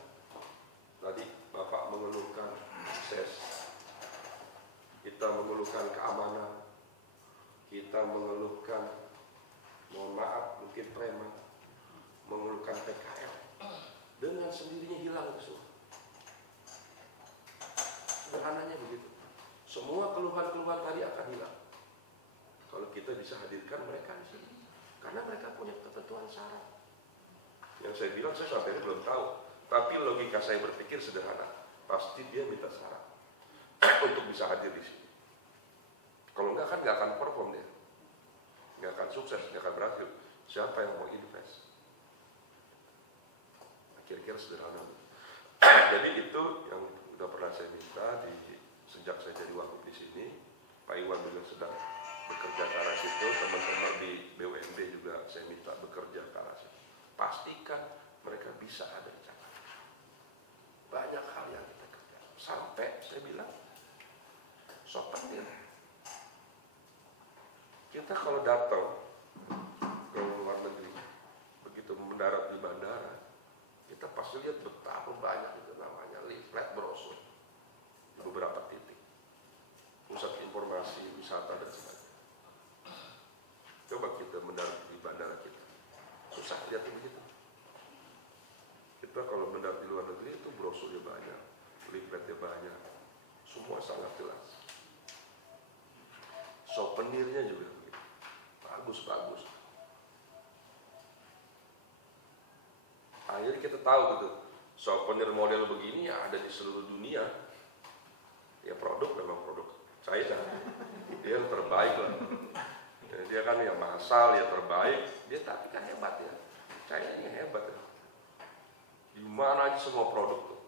Tadi Bapak mengeluhkan akses kita mengeluhkan keamanan, kita mengeluhkan, mohon maaf, mungkin preman, mengeluhkan PKL, dengan sendirinya hilang itu semua. Sederhananya begitu. Semua keluhan-keluhan tadi akan hilang kalau kita bisa hadirkan mereka di sini, karena mereka punya ketentuan syarat. Yang saya bilang, saya sampai ini belum tahu, tapi logika saya berpikir sederhana, pasti dia minta syarat untuk bisa hadir di sini. Kalau enggak kan nggak akan perform dia, nggak akan sukses, nggak akan berhasil. Siapa yang mau invest? Kira-kira sederhana. Jadi itu yang udah pernah saya minta sejak saya jadi wakil di sini. Pak Iwan juga sedang bekerja ke arah situ, teman-teman di BUMD juga saya minta bekerja ke arah situ. Pastikan mereka bisa ada di Jakarta. Banyak hal yang kita kerjakan. Sampai saya bilang, souvenir. Kita kalau datang ke luar negeri, begitu mendarat di bandara, kita pasti lihat betapa banyak itu namanya leaflet brosur di beberapa titik, pusat informasi wisata dan sebagainya. Coba kita mendarat di bandara kita, susah lihat begitu. Kita kalau mendarat di luar negeri itu brosurnya banyak, leafletnya banyak, semua sangat jelas. Souvenirnya juga begitu, bagus-bagus. Akhirnya kita tahu gitu, souvenir model begini ya ada di seluruh dunia. Ya produk memang produk China, dia yang terbaik lah. Ya, dia kan yang massal, ya terbaik. Dia tapi kan hebat ya, China ini hebat ya. Di mana aja semua produk tuh,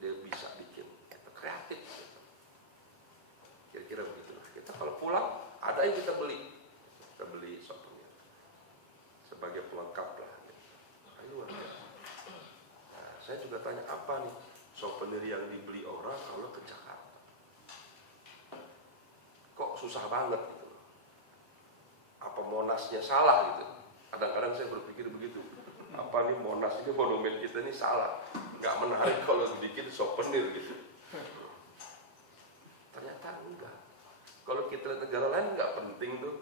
dia bisa bikin, kita kreatif. Gitu. Kira-kira begitu. Kita kalau pulang ada yang kita beli souvenir sebagai pelengkap lah. Luar biasa. Nah, saya juga tanya apa nih souvenir yang dibeli orang kalau ke Jakarta? Kok susah banget gitu? Apa Monasnya salah gitu? Kadang-kadang saya berpikir begitu. Apa nih Monas ini monumen kita ini salah? Nggak menarik kalau dibikin souvenir gitu. Ternyata enggak. Kalau kita lihat negara lain nggak penting tuh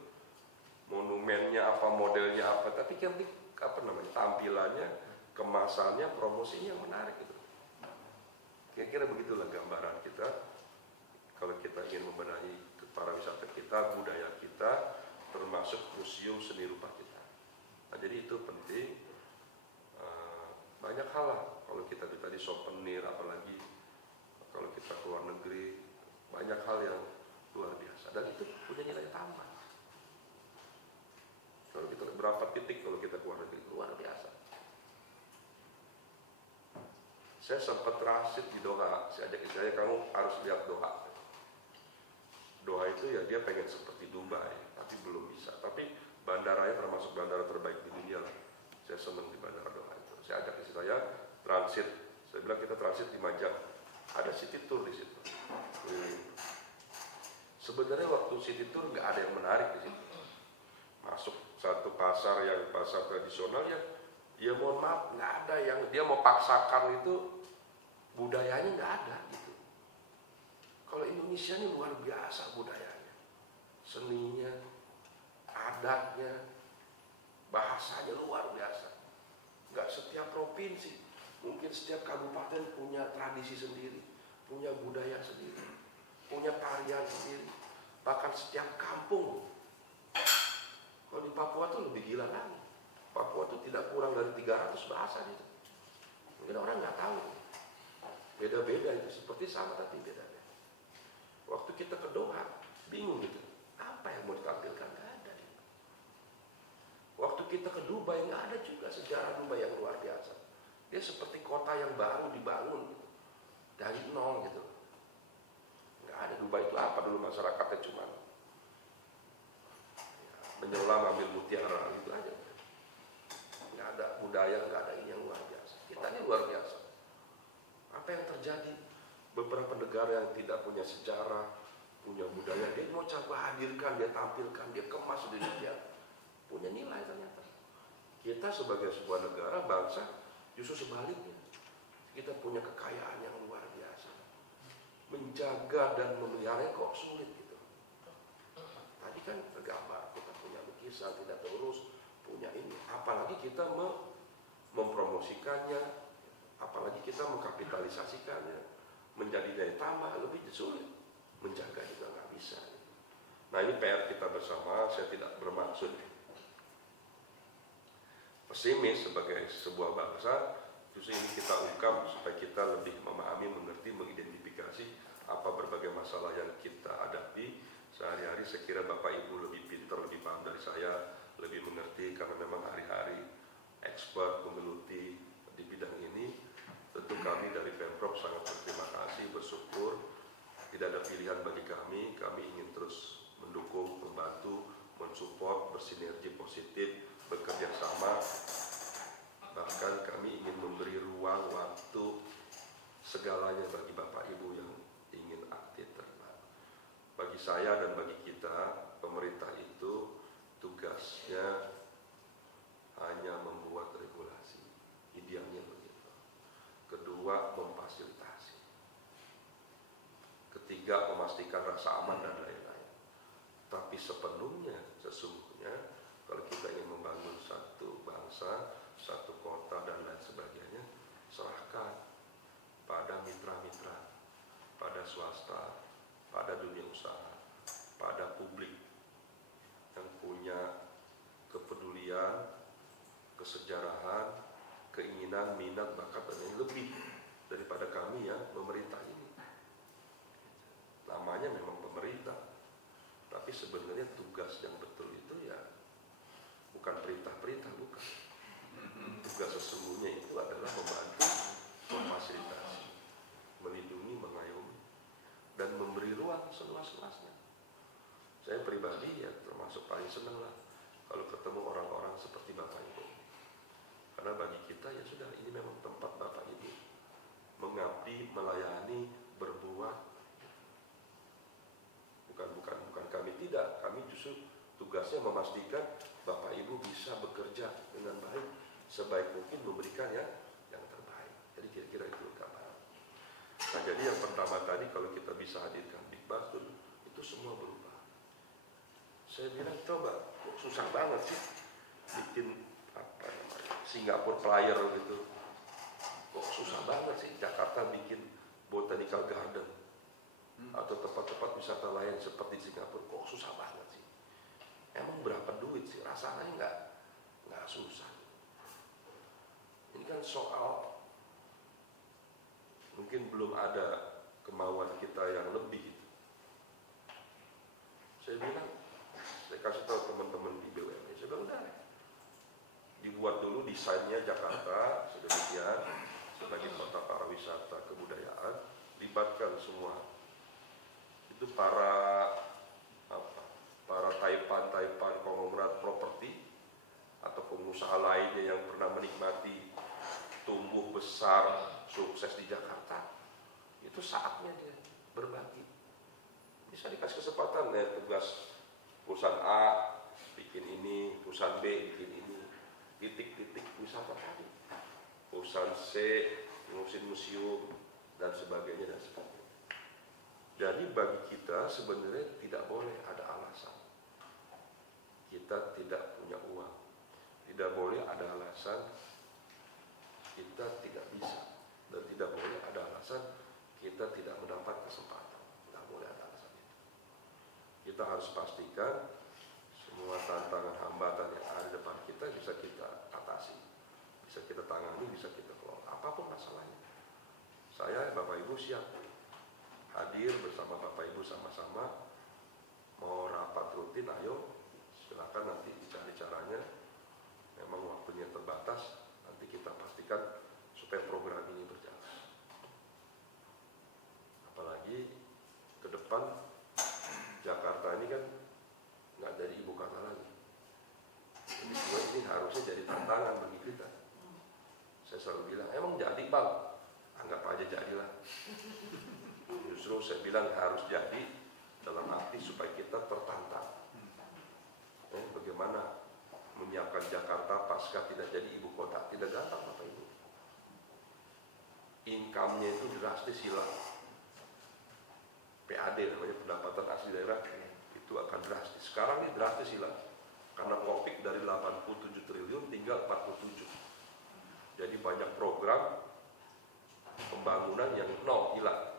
monumennya apa, modelnya apa, tapi yang apa namanya, tampilannya, kemasannya, promosinya yang menarik gitu. Kira-kira begitulah gambaran kita kalau kita ingin membenahi para wisata kita, budaya kita, termasuk museum seni rupa kita. Nah, jadi itu penting. Banyak hal lah kalau kita tadi souvenir, apalagi kalau kita keluar negeri, banyak hal yang luar biasa dan itu punya nilai tambah. Kalau kita berapa titik kalau kita keluar negeri, luar biasa. Saya sempat transit di Doha, saya ajak istri saya, kamu harus lihat Doha. Doha itu ya dia pengen seperti Dubai, tapi belum bisa. Tapi bandaranya termasuk bandara terbaik di dunia lah. Saya senang di bandara Doha itu. Saya ajak istri saya transit, saya bilang kita transit 5 jam. Ada city tour di situ. Sebenarnya waktu city tour nggak ada yang menarik di situ. Masuk satu pasar yang pasar tradisional ya mohon maaf nggak ada yang dia mau paksakan itu budayanya nggak ada gitu. Kalau Indonesia ini luar biasa budayanya, seninya, adatnya, bahasanya luar biasa. Nggak setiap provinsi, mungkin setiap kabupaten punya tradisi sendiri, punya budaya sendiri, punya tarian sendiri, bahkan setiap kampung. Kalau di Papua tuh lebih gila lagi. Papua tuh tidak kurang dari 300 bahasa gitu. Mungkin orang nggak tahu. Beda-beda itu, seperti sama tapi beda-beda. Waktu kita ke Doha, bingung gitu. Apa yang mau ditampilkan? Nggak ada. Gitu. Waktu kita ke Dubai, nggak ada juga sejarah Dubai yang luar biasa. Dia seperti kota yang baru dibangun gitu. Dari nol gitu. Nggak ada. Dubai itu apa dulu masyarakatnya cuma menyelam ambil mutiara gitu aja. Nggak ada budaya, nggak ada ini yang luar biasa. Kita ini luar biasa. Apa yang terjadi? Beberapa negara yang tidak punya sejarah, punya budaya, dia mau coba hadirkan, dia tampilkan, dia kemas di dunia. Punya nilai ternyata. Kita sebagai sebuah negara, bangsa, justru sebaliknya. Kita punya kekayaan yang luar biasa. menjaga dan memelihara kok sulit gitu. Tadi kan tergambar, kita punya lukisan, tidak terurus, punya ini. Apalagi kita mempromosikannya, apalagi kita mengkapitalisasikannya, menjadi daya tambah, lebih sulit. Menjaga juga nggak bisa. Nah ini PR kita bersama, saya tidak bermaksud pesimis sebagai sebuah bangsa, justru ini kita ungkap supaya kita lebih memahami, mengerti, mengidentifikasi apa berbagai masalah yang kita hadapi sehari-hari. Saya kira Bapak Ibu lebih pintar, lebih paham dari saya, lebih mengerti karena memang hari-hari expert menggeluti di bidang ini. Tentu kami dari Pemprov sangat berterima kasih, bersyukur. Tidak ada pilihan bagi kami ingin terus mendukung, membantu, mensupport, bersinergi positif, bekerja sama. Bahkan kami ingin memberi ruang, waktu, segalanya bagi Bapak Ibu yang ingin aktif terlibat. Bagi saya dan bagi kita, pemerintah itu tugasnya hanya membuat regulasi, idealnya begitu. Kedua, memfasilitasi. Ketiga, memastikan rasa aman dan lain-lain. Tapi sepenuhnya, sesungguhnya, kalau kita ingin membangun satu bangsa, satu kota dan lain sebagainya, serahkan pada mitra-mitra, pada swasta, pada dunia usaha, pada publik yang punya kepedulian, kesejarahan, keinginan, minat, bakat dan yang lebih daripada kami ya pemerintah ini. Namanya memang pemerintah, tapi sebenarnya tugas yang betul itu ya bukan perintah-perintah, bukan. Tugas sesungguhnya itu adalah membantu, memfasilitasi, melindungi, mengayomi, dan memberi ruang seluas-luasnya. Saya pribadi ya termasuk paling senang lah kalau ketemu orang-orang seperti Bapak Ibu. Karena bagi kita ya sudah, ini memang tempat Bapak Ibu mengabdi, melayani, berbuat. Bukan kami tidak, kami justru tugasnya memastikan Bapak Ibu bisa bekerja dengan baik, sebaik mungkin memberikan yang terbaik. Jadi kira-kira itu gambaran. Nah jadi yang pertama tadi kalau kita bisa hadirkan Big Batul, itu semua berubah. Saya bilang coba, kok susah banget sih bikin apa namanya Singapore Flyer gitu. Kok susah banget sih Jakarta bikin Botanical Garden atau tempat-tempat wisata lain seperti Singapura, kok susah banget sih. Emang berapa duit sih? Rasanya nggak susah. Ini kan soal mungkin belum ada kemauan kita yang lebih. Saya bilang, saya kasih tahu teman-teman di BUMN, saya bilang udah dibuat dulu desainnya Jakarta sedemikian sebagai kota pariwisata kebudayaan, libatkan semua itu para taipan konglomerat properti atau pengusaha lainnya yang pernah menikmati tumbuh besar sukses di Jakarta. Itu saatnya dia berbagi. Bisa dikasih kesempatan ya, tugas perusahaan A bikin ini, perusahaan B bikin ini, titik-titik wisata tadi, perusahaan C ngurusin museum dan sebagainya dan sebagainya. Jadi bagi kita sebenarnya tidak boleh ada alasan kita tidak punya uang, tidak boleh ada alasan kita tidak bisa, dan tidak boleh ada alasan kita tidak mendapat kesempatan. Tidak boleh ada alasan itu. Kita harus pastikan semua tantangan hambatan yang ada di depan kita bisa kita atasi, bisa kita tangani, bisa kita kelola, apapun masalahnya. Saya Bapak Ibu siap hadir bersama Bapak Ibu sama-sama. Mau rapat rutin, ayo silakan, nanti dicari caranya. Memang waktunya terbatas, nanti kita pastikan supaya program ini berjalan. Apalagi ke depan Jakarta ini kan nggak jadi ibu kota lagi. Jadi semua ini harusnya jadi tantangan bagi kita. Saya selalu bilang, emang jadi Bang? Anggap aja jadilah. Justru saya bilang harus jadi dalam arti supaya kita tertantang. Bagaimana menyiapkan Jakarta pasca tidak jadi ibu kota? Tidak gampang Bapak Ibu. Income-nya itu drastis hilang. PAD namanya, pendapatan asli daerah, itu akan drastis. Sekarang ini drastis hilang karena COVID dari 87 triliun tinggal 47. Jadi banyak program pembangunan yang nol, hilang.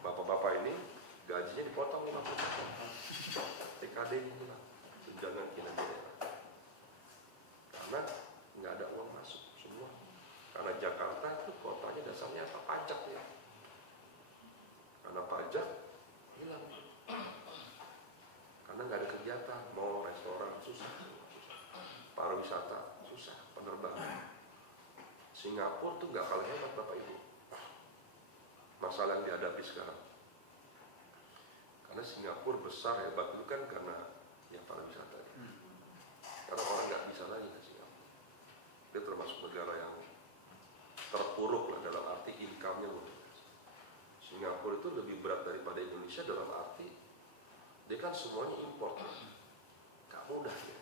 Bapak-bapak ini gajinya dipotong 50%, TKD-nya hilang, tunjangan kinerja daerah. Karena nggak ada uang masuk semua. Karena Jakarta itu kotanya dasarnya apa? Pajak ya. Karena pajak hilang. Karena nggak ada kegiatan, mau restoran susah, pariwisata susah, penerbangan. Singapura tuh nggak kalah hebat Bapak Ibu. Masalah yang dihadapi sekarang. Karena Singapura besar hebat itu kan karena ya pariwisata. Karena orang nggak bisa lagi ke Singapura. Dia termasuk negara yang terpuruk lah, dalam arti income-nya luar biasa. Singapura itu lebih berat daripada Indonesia dalam arti dia kan semuanya impor, gak mudah ya.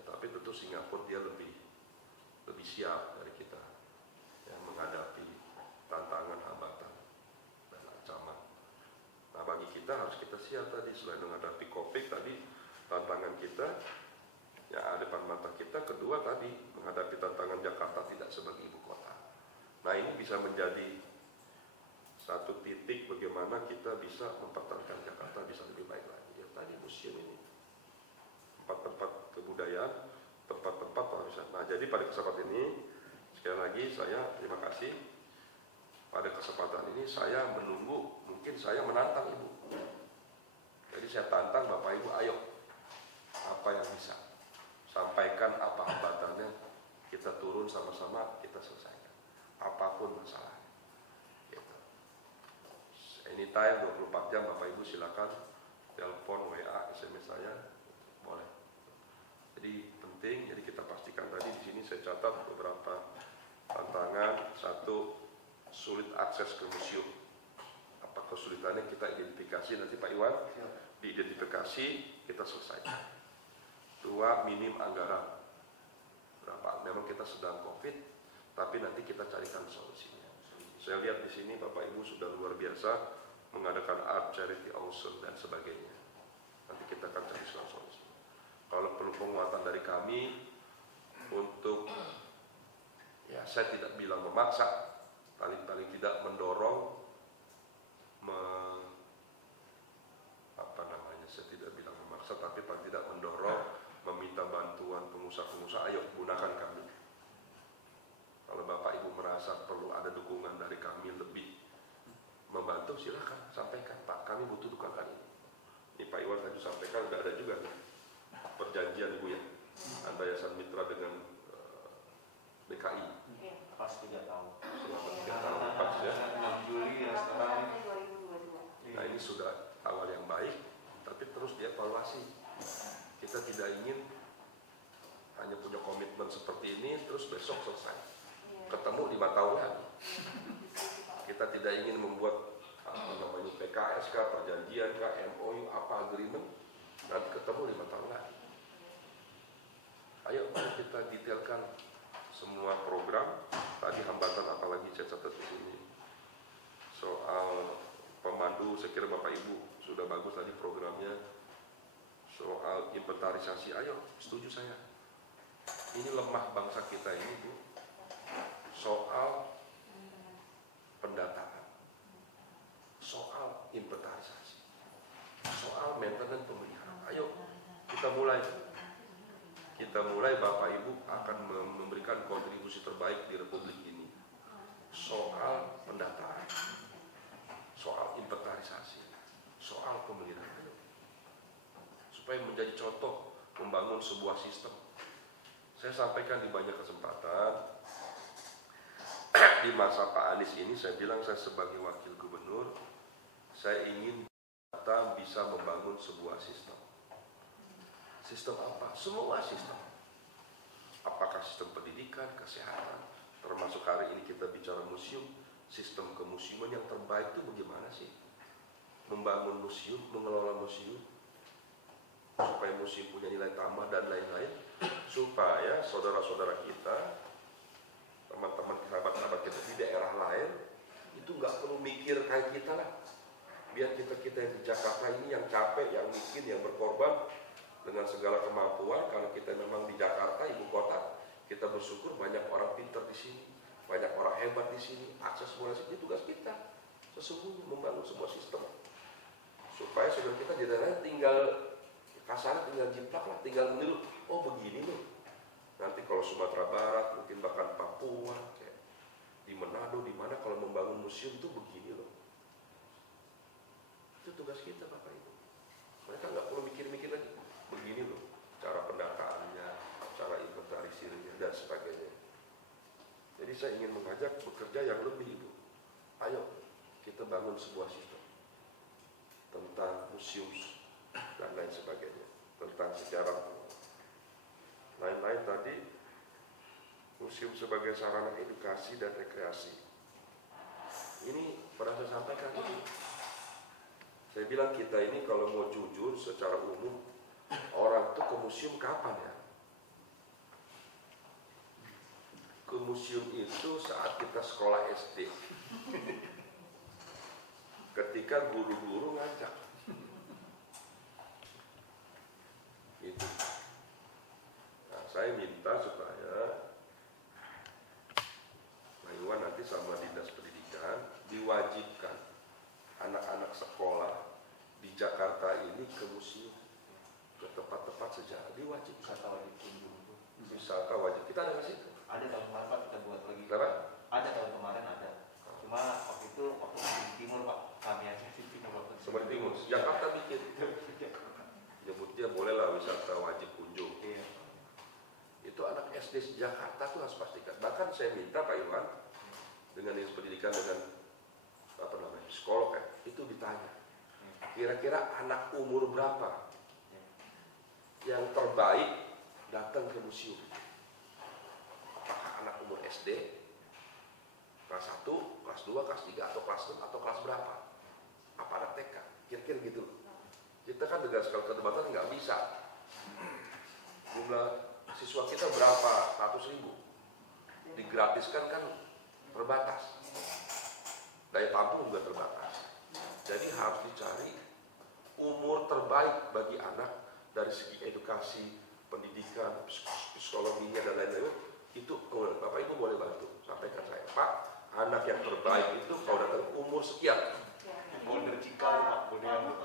Tapi tentu Singapura dia lebih siap dari kita yang menghadapi tantangan, hambatan dan ancaman. Nah bagi kita harus kita siap tadi, selain menghadapi COVID tadi tantangan kita yang ada depan mata kita, kedua tadi menghadapi tantangan Jakarta tidak sebagai ibu kota. Nah ini bisa menjadi satu titik bagaimana kita bisa mempertahankan Jakarta bisa lebih baik lagi. Ya tadi museum ini, tempat-tempat kebudayaan, tempat-tempat pariwisata. Nah jadi pada kesempatan ini sekali lagi saya terima kasih. Pada kesempatan ini saya menunggu, mungkin saya menantang Ibu. Jadi saya tantang Bapak Ibu, ayo apa yang bisa, sampaikan apa hambatannya, kita turun sama-sama kita selesaikan apapun masalahnya. Anytime 24 jam Bapak Ibu silakan telepon, WA, SMS saya boleh. Jadi penting, jadi kita pastikan tadi di sini saya catat beberapa tantangan. Satu, sulit akses ke museum. Apa kesulitannya kita identifikasi nanti Pak Iwan, diidentifikasi kita selesaikan. Dua, minim anggaran. Berapa? Memang kita sedang COVID, tapi nanti kita carikan solusinya. Saya lihat di sini Bapak Ibu sudah luar biasa mengadakan art, charity, auction dan sebagainya. Nanti kita akan cari solusi. Kalau perlu penguatan dari kami untuk, ya saya tidak bilang memaksa, paling tidak mendorong, saya tidak bilang memaksa, tapi paling tidak mendorong, meminta bantuan pengusaha-pengusaha, ayo gunakan kami. Kalau Bapak Ibu merasa perlu ada dukungan dari kami lebih membantu, silakan sampaikan, Pak, kami butuh dukungan ini. Ini Pak Iwan tadi sampaikan, sudah ada juga nih perjanjian Ibu ya, antara Yayasan Mitra dengan BKI. Pas 3 tahun. Selama 3 tahun pas ya. 6 Juli ya sekarang. Nah ini sudah awal yang baik, tapi terus dievaluasi. Kita tidak ingin hanya punya komitmen seperti ini terus besok selesai. Ketemu 5 tahun lagi. Kita tidak ingin membuat namanya PKS kah, perjanjian kah, MOU, apa agreement, nanti ketemu 5 tahun lagi. Ayo kita detailkan semua program. Tadi hambatan apalagi saya catat di sini. Soal pemandu, saya kira Bapak Ibu sudah bagus tadi programnya. Soal inventarisasi, ayo setuju saya. Ini lemah bangsa kita ini Bu. Soal pendataan, soal inventarisasi, soal maintenance pemeliharaan. Ayo kita mulai. Kita mulai, Bapak Ibu akan memberikan kontribusi terbaik di Republik ini. Soal pendataan, soal inventarisasi, soal pemeliharaan. Supaya menjadi contoh membangun sebuah sistem. Saya sampaikan di banyak kesempatan. Di masa Pak Anies ini saya bilang, saya sebagai wakil gubernur, saya ingin kita bisa membangun sebuah sistem. Sistem apa? Semua sistem. Apakah sistem pendidikan, kesehatan, termasuk hari ini kita bicara museum, sistem kemuseuman yang terbaik itu bagaimana sih? Membangun museum, mengelola museum, supaya museum punya nilai tambah dan lain-lain, supaya saudara-saudara kita, teman-teman sahabat-sahabat kita di daerah lain itu nggak perlu mikir kayak kita lah. Biar kita yang di Jakarta ini yang capek, yang miskin, yang berkorban dengan segala kemampuan. Kalau kita memang di Jakarta, ibu kota, kita bersyukur banyak orang pintar di sini, banyak orang hebat di sini, akses mulai sini. Tugas kita sesungguhnya membangun sebuah sistem supaya saudara kita di daerah tinggal kasar, tinggal jiplak lah, tinggal meniru. Oh begini loh. Nanti kalau Sumatera Barat, mungkin bahkan Papua, kayak di Manado, di mana kalau membangun museum itu begini loh. Itu tugas kita Bapak Ibu. Mereka nggak perlu mikir-mikir lagi. Begini loh cara pendataannya, cara inventarisirnya dan sebagainya. Jadi saya ingin mengajak bekerja yang lebih Ibu. Ayo kita bangun sebuah sistem tentang museum dan lain sebagainya, tentang sejarah. Lain-lain tadi, museum sebagai sarana edukasi dan rekreasi. Ini pernah saya sampaikan ini. Saya bilang kita ini kalau mau jujur secara umum, orang tuh ke museum kapan ya? Ke museum itu saat kita sekolah SD. Ketika guru-guru ngajak. Itu. Nah, saya minta supaya Pak Iwan nanti sama Dinas Pendidikan diwajibkan anak-anak sekolah di Jakarta ini ke museum, ke tempat-tempat sejarah, diwajibkan. Wisata wajib kunjung. Wisata wajib. Kita ada nggak sih? Ada tahun kemarin Pak, kita buat lagi. Kenapa? Ada tahun kemarin ada. Cuma waktu itu waktu di timur Pak, kami aja di timur waktu itu. Seperti timur. Jakarta bikin. Nyebutnya bolehlah wisata wajib kunjung. Iya. Itu anak SD Jakarta tuh harus pastikan. Bahkan saya minta Pak Iwan dengan Dinas Pendidikan, dengan apa namanya, psikolog kan, itu ditanya. Kira-kira anak umur berapa yang terbaik datang ke museum? Apakah anak umur SD, kelas 1, kelas 2, kelas 3, atau kelas 6, atau kelas berapa? Apa anak TK? Kira-kira gitu. Kita kan dengan skala keterbatasan nggak bisa. Jumlah siswa kita berapa? 100.000. Digratiskan kan terbatas. Daya tampung juga terbatas. Jadi harus dicari umur terbaik bagi anak dari segi edukasi, pendidikan, psikologinya dan lain-lain. Itu Bapak Ibu boleh bantu. Sampaikan saya, Pak, anak yang terbaik itu kalau datang umur sekian. Border Cikal Pak,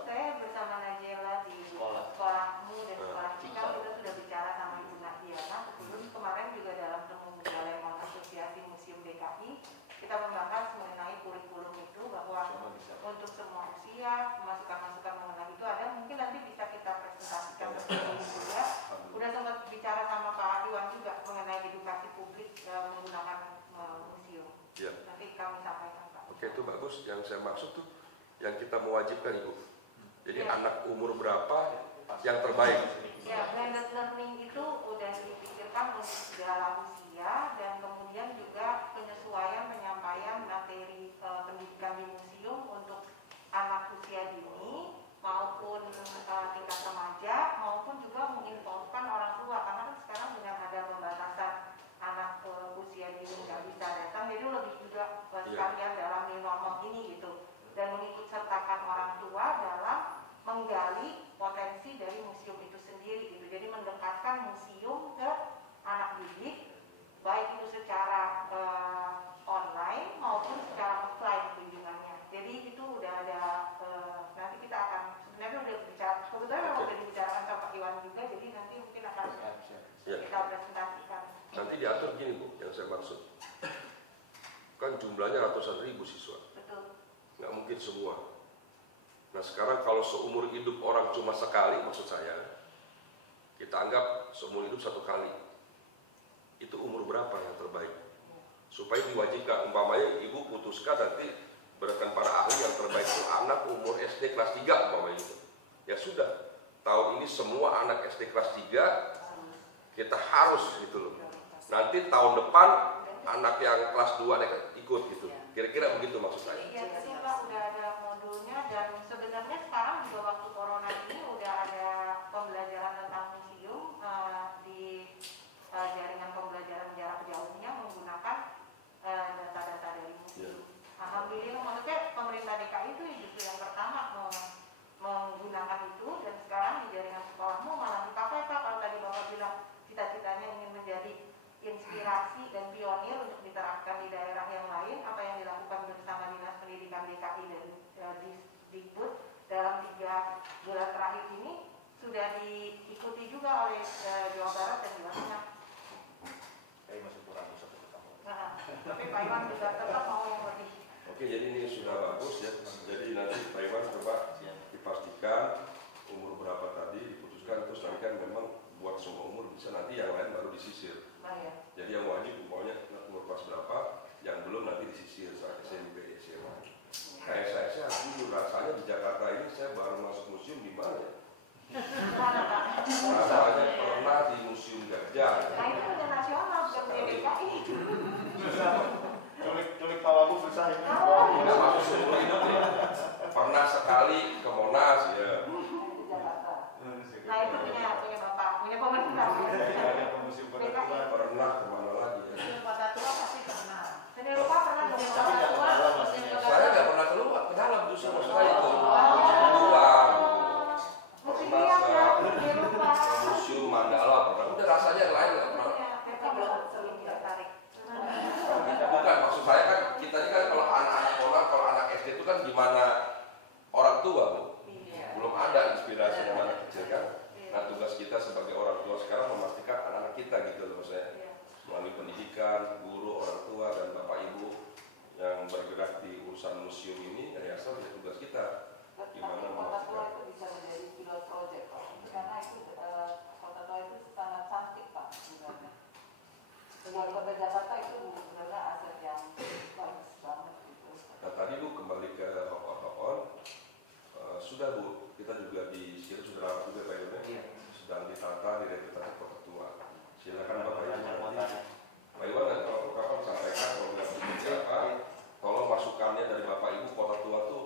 Saya bersama Najela di sekolahmu dan sekolah Cikal, kita sudah bicara sama Ibu Najela. Sebelum kemarin juga dalam temu Lemon Asosiasi Museum DKI, kita membahas mengenai kurikulum itu, bahwa untuk semua usia, masukan-masukan mengenai itu ada. Mungkin nanti bisa kita presentasikan bersama juga. Udah sempat bicara sama Pak Iwan juga mengenai edukasi publik menggunakan museum. Ya. Nanti kami sampaikan Pak. Oke, itu bagus. Yang saya maksud tuh yang kita mewajibkan Ibu. Jadi Ya. anak umur berapa yang terbaik? Ya, blended learning itu udah dipikirkan untuk segala usia, dan kemudian juga penyesuaian penyampaian materi pendidikan di museum untuk anak usia dini maupun tingkat remaja, maupun juga menginvolvekan orang tua, karena kan sekarang dengan ada pembatasan anak usia dini nggak bisa datang, jadi lebih juga sekalian dalam new normal ini gitu, dan mengikut sertakan orang tua dalam menggali potensi dari museum itu sendiri gitu. Jadi mendekatkan museum ke anak didik, baik itu secara online maupun secara offline kunjungannya. Jadi itu udah ada, nanti kita akan, sebenarnya udah bicara, kebetulan memang udah dibicarakan sama Pak Iwan juga, jadi nanti mungkin akan kita presentasikan. Nanti diatur gini Bu, yang saya maksud. Kan jumlahnya ratusan ribu siswa. Betul. Nggak mungkin semua. Nah sekarang kalau seumur hidup orang cuma sekali, maksud saya, kita anggap seumur hidup 1 kali. Itu umur berapa yang terbaik? Supaya diwajibkan, umpamanya ibu putuskan nanti berdasarkan para ahli yang terbaik itu anak umur SD kelas 3 umpamanya itu. Ya sudah, tahun ini semua anak SD kelas 3 kita harus gitu loh. Nanti tahun depan anak yang kelas 2 ikut gitu. Kira-kira begitu maksud saya. Iya, betul Pak, udah ada modulnya, dan sebenarnya sekarang juga waktu corona ini udah ada pembelajaran tentang museum di jaringan pembelajaran jarak jauhnya menggunakan data-data dari museum. Alhamdulillah inspirasi dan pionir untuk diterapkan di daerah yang lain, apa yang dilakukan bersama Dinas Pendidikan DKI dan Dikbud dalam 3 bulan terakhir ini sudah diikuti juga oleh Jawa Barat dan Jawa Tengah. Saya masih kurang bisa ketemu. Nah, tapi Pak Iwan juga tetap mau yang lebih. Oke, jadi ini sudah bagus ya. Jadi nanti Pak Iwan coba dipastikan umur berapa tadi diputuskan, terus nanti kan memang buat semua umur bisa, nanti yang lain baru disisir. Baik. Jadi yang wajib pokoknya umur kelas berapa, yang belum nanti disisir saat SMP, SMA. Kayak saya dulu rasanya di Jakarta ini saya baru masuk museum di mana ya? Rasanya pernah di Museum Gajah. Nah itu udah nasional, bukan punya DKI. Culik Pak Wagub susah ini. Tidak masuk seumur hidup nih. Pernah sekali ke Monas ya. Di Jakarta. Nah itu punya bapak, punya pemerintah. Museum Kota Tua. Pernah kemana lagi ya? Museum Kota Tua pasti pernah. Seni rupa pernah dong. Museum Kota Tua, Museum Kota Saya Tua. nggak pernah keluar ke dalam justru masalah itu. Keluar. Museum Pernah ya, seni rupa. ke Museum Mandala pernah. Udah rasanya yang lain nggak pernah. Kita belum sering tertarik. Bukan, maksud saya kan kita ini kan kalau anak-anak sekolah, kalau anak SD itu kan gimana orang tua Bu. Belum ada inspirasi dari anak kecil kan. Nah tugas kita sebagai orang tua sekarang memastikan anak-anak kita gitu loh maksudnya. Melalui pendidikan, guru, orang tua, dan bapak ibu yang bergerak di urusan museum ini, ya asal tugas kita. Tapi Gimana Kota Tua memastikan. itu bisa menjadi pilot project Pak. Karena itu Kota Tua itu sangat cantik Pak sebenarnya. Wali Kota Jakarta itu sebenarnya aset yang bagus banget gitu. Nah tadi Bu kembali ke hok-hok sudah Bu, kita juga di sini sudah rapat juga Pak Iwan ya, sedang ditata di revitalisasi Kota Tua. Silakan Bapak Ibu nanti. Pak Iwan dan kapan sampaikan program seperti apa. Tolong masukannya dari Bapak Ibu Kota Tua tuh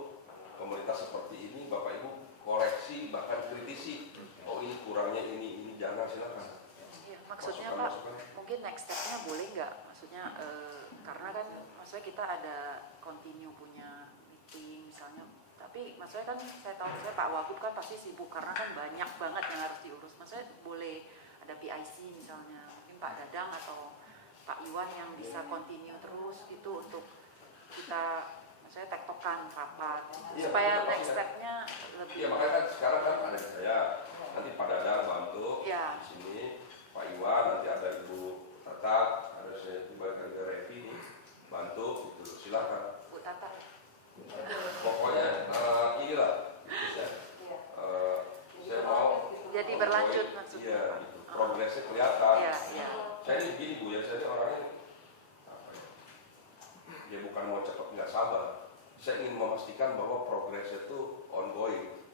pemerintah seperti ini, Bapak Ibu koreksi bahkan kritisi. Oh ini kurangnya ini jangan, silakan. Iya, maksudnya Pak, mungkin next step-nya boleh nggak? Maksudnya karena kan maksudnya kita ada continue punya meeting misalnya, tapi maksudnya kan saya tahu Pak Wagub kan pasti sibuk karena kan banyak banget yang harus diurus. Maksudnya boleh ada PIC misalnya, mungkin Pak Dadang atau Pak Iwan yang bisa continue terus gitu untuk kita maksudnya tektokan rapat supaya next step-nya lebih. Iya makanya kan sekarang kan ada saya, nanti Pak Dadang bantu Ya. di sini, Pak Iwan, nanti ada Ibu Tata, ada saya diberikan ke Revi nih, bantu gitu, silakan. Bu Tata. Pokoknya inilah, gitu ya. Iya. Saya mau Jadi berlanjut maksudnya. Iya, gitu. Progresnya kelihatan. Iya, iya. Saya ini begini Bu ya, saya ini orangnya apa ya? Ya bukan mau cepat nggak sabar. Saya ingin memastikan bahwa progresnya itu ongoing.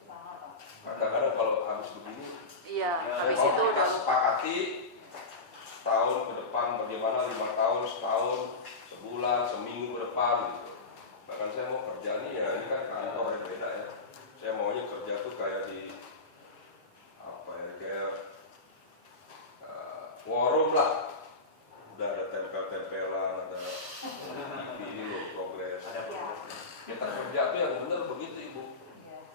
Kadang-kadang kalau habis begini, Iya, saya habis mau itu kita udah sepakati tahun ke depan bagaimana, 5 tahun, setahun, sebulan, seminggu ke depan gitu. Bahkan saya mau kerja nih ya, ini kan kantor yang beda ya. Saya maunya kerja tuh kayak di apa ya, kayak forum lah. Udah ada tempel-tempelan, ada ini loh progres. Kita kerja tuh yang benar begitu Ibu.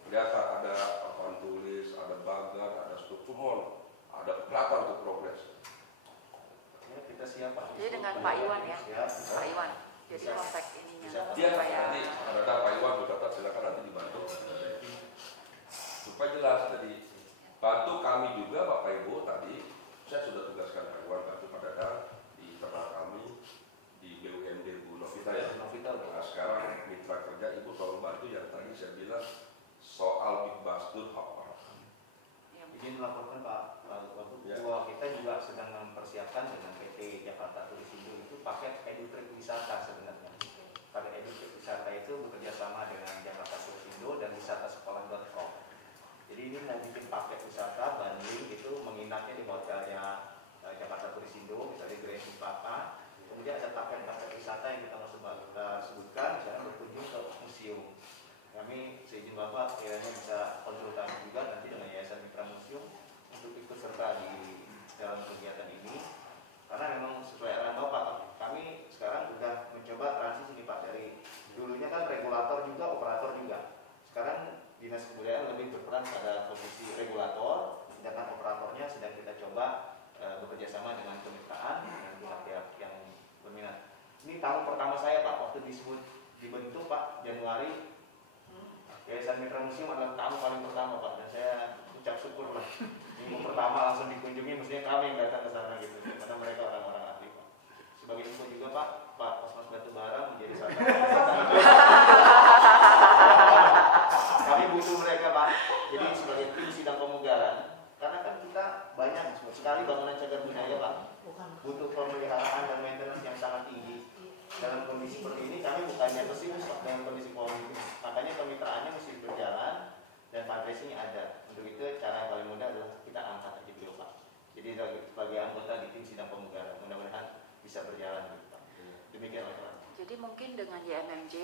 Kelihatan ada papan tulis, ada bagan, ada struktur, ada kelihatan tuh progres. Ya, kita siap Pak. Jadi dengan Pak Iwan ya, Siap. Pak Iwan. Jadi kontak ininya Iya, supaya nanti ada Pak Iwan berkata silakan nanti dibantu supaya jelas. Jadi bantu kami juga Bapak Ibu tadi. Saya sudah tugaskan Pak Iwan bantu Pak Dadang di internal kami di BUMD Bu Novita ya. Novita. Nah, sekarang mitra kerja Ibu tolong bantu yang tadi saya bilang soal Big Bastur apa. Izin melaporkan Pak Wagub, Ya. bahwa kita juga sedang mempersiapkan dengan PT Jakarta Tulisindo itu paket edutrik wisata sebenarnya. Paket edutrik wisata itu bekerja sama dengan Jakarta Tulisindo dan wisatasekolah.com. Jadi ini mau bikin paket wisata banding itu menginapnya di hotelnya Jakarta Tulisindo, misalnya Grand Cempaka. Kemudian ada paket-paket wisata yang kita mau sebutkan, misalnya berkunjung ke museum. Kami seizin Bapak kiranya bisa konsultasi juga nanti dengan Yayasan Mitra Museum untuk ikut serta di dalam kegiatan ini. Karena memang sesuai arahan Bapak, kami sekarang sudah mencoba transisi nih Pak, dari dulunya kan regulator juga, operator juga. Sekarang Dinas Kebudayaan lebih berperan pada posisi regulator, sedangkan operatornya sedang kita coba Ini tahun pertama saya Pak, waktu dibentuk Pak, Januari. Yayasan Mitra Museum adalah tamu paling pertama Pak, dan saya ucap syukur lah. Minggu pertama langsung dikunjungi, mestinya kami yang datang ke sana gitu, karena mereka orang-orang ahli Pak. Sebagai info juga Pak Kosmas Batubara menjadi salah satu kami butuh mereka Pak. Jadi sebagai tim sidang pemugaran, karena kan kita banyak sekali bangunan cagar budaya Pak, butuh pemeliharaan dan maintenance yang sangat tinggi. Dalam kondisi seperti ini kami bukannya pesimis Pak dengan kondisi COVID, makanya kemitraannya mesti berjalan dan fundraising ada. Untuk itu cara yang paling mudah adalah kita angkat aja beliau Pak. Jadi sebagai anggota di tim sidang pemugaran, mudah-mudahan bisa berjalan gitu Pak. Demikianlah Pak. Jadi mungkin dengan YMMJ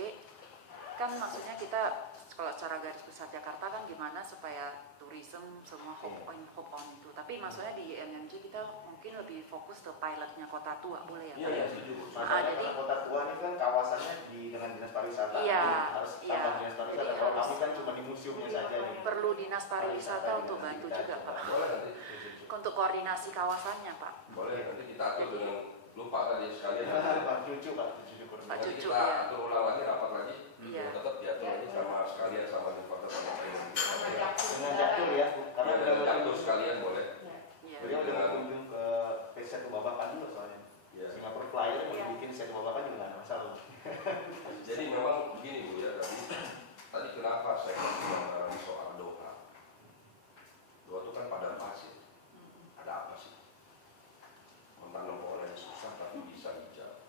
kan maksudnya kita kalau secara garis besar Jakarta kan gimana supaya tourism semua hope on itu. Tapi maksudnya di YMMJ kita mungkin lebih fokus ke pilotnya Kota Tua, boleh ya? Iya, setuju. Masalahnya jadi Kota Tua ini kan kawasannya dengan dinas pariwisata. Iya, harus iya. tambah dinas pariwisata. Jadi Kalau harus- kami kan cuma di museumnya saja. Nih. perlu dinas pariwisata untuk bantu juga Pak. Boleh nanti. Untuk koordinasi kawasannya Pak. Boleh nanti kita atur dengan lupa tadi sekalian. Pak Cucu. Pak Nanti Cucu, kita ya. atur ulang lagi, rapat lagi. Iya. Tetap diatur lagi sama sekalian sama di kota sama Dengan Jaktur ya, karena Iya, udah dengan Jaktur berkunjung. sekalian boleh. Iya. Beliau udah berkunjung ke Satu Babakan juga soalnya. Iya. Singapura Flyer mau dibikin Satu Babakan juga nggak ada masalah. Jadi memang begini Bu ya, tadi kenapa saya bicara soal doa. Doa itu kan padang pasir. Ada apa sih? Menanam pohon yang susah tapi bisa hijau.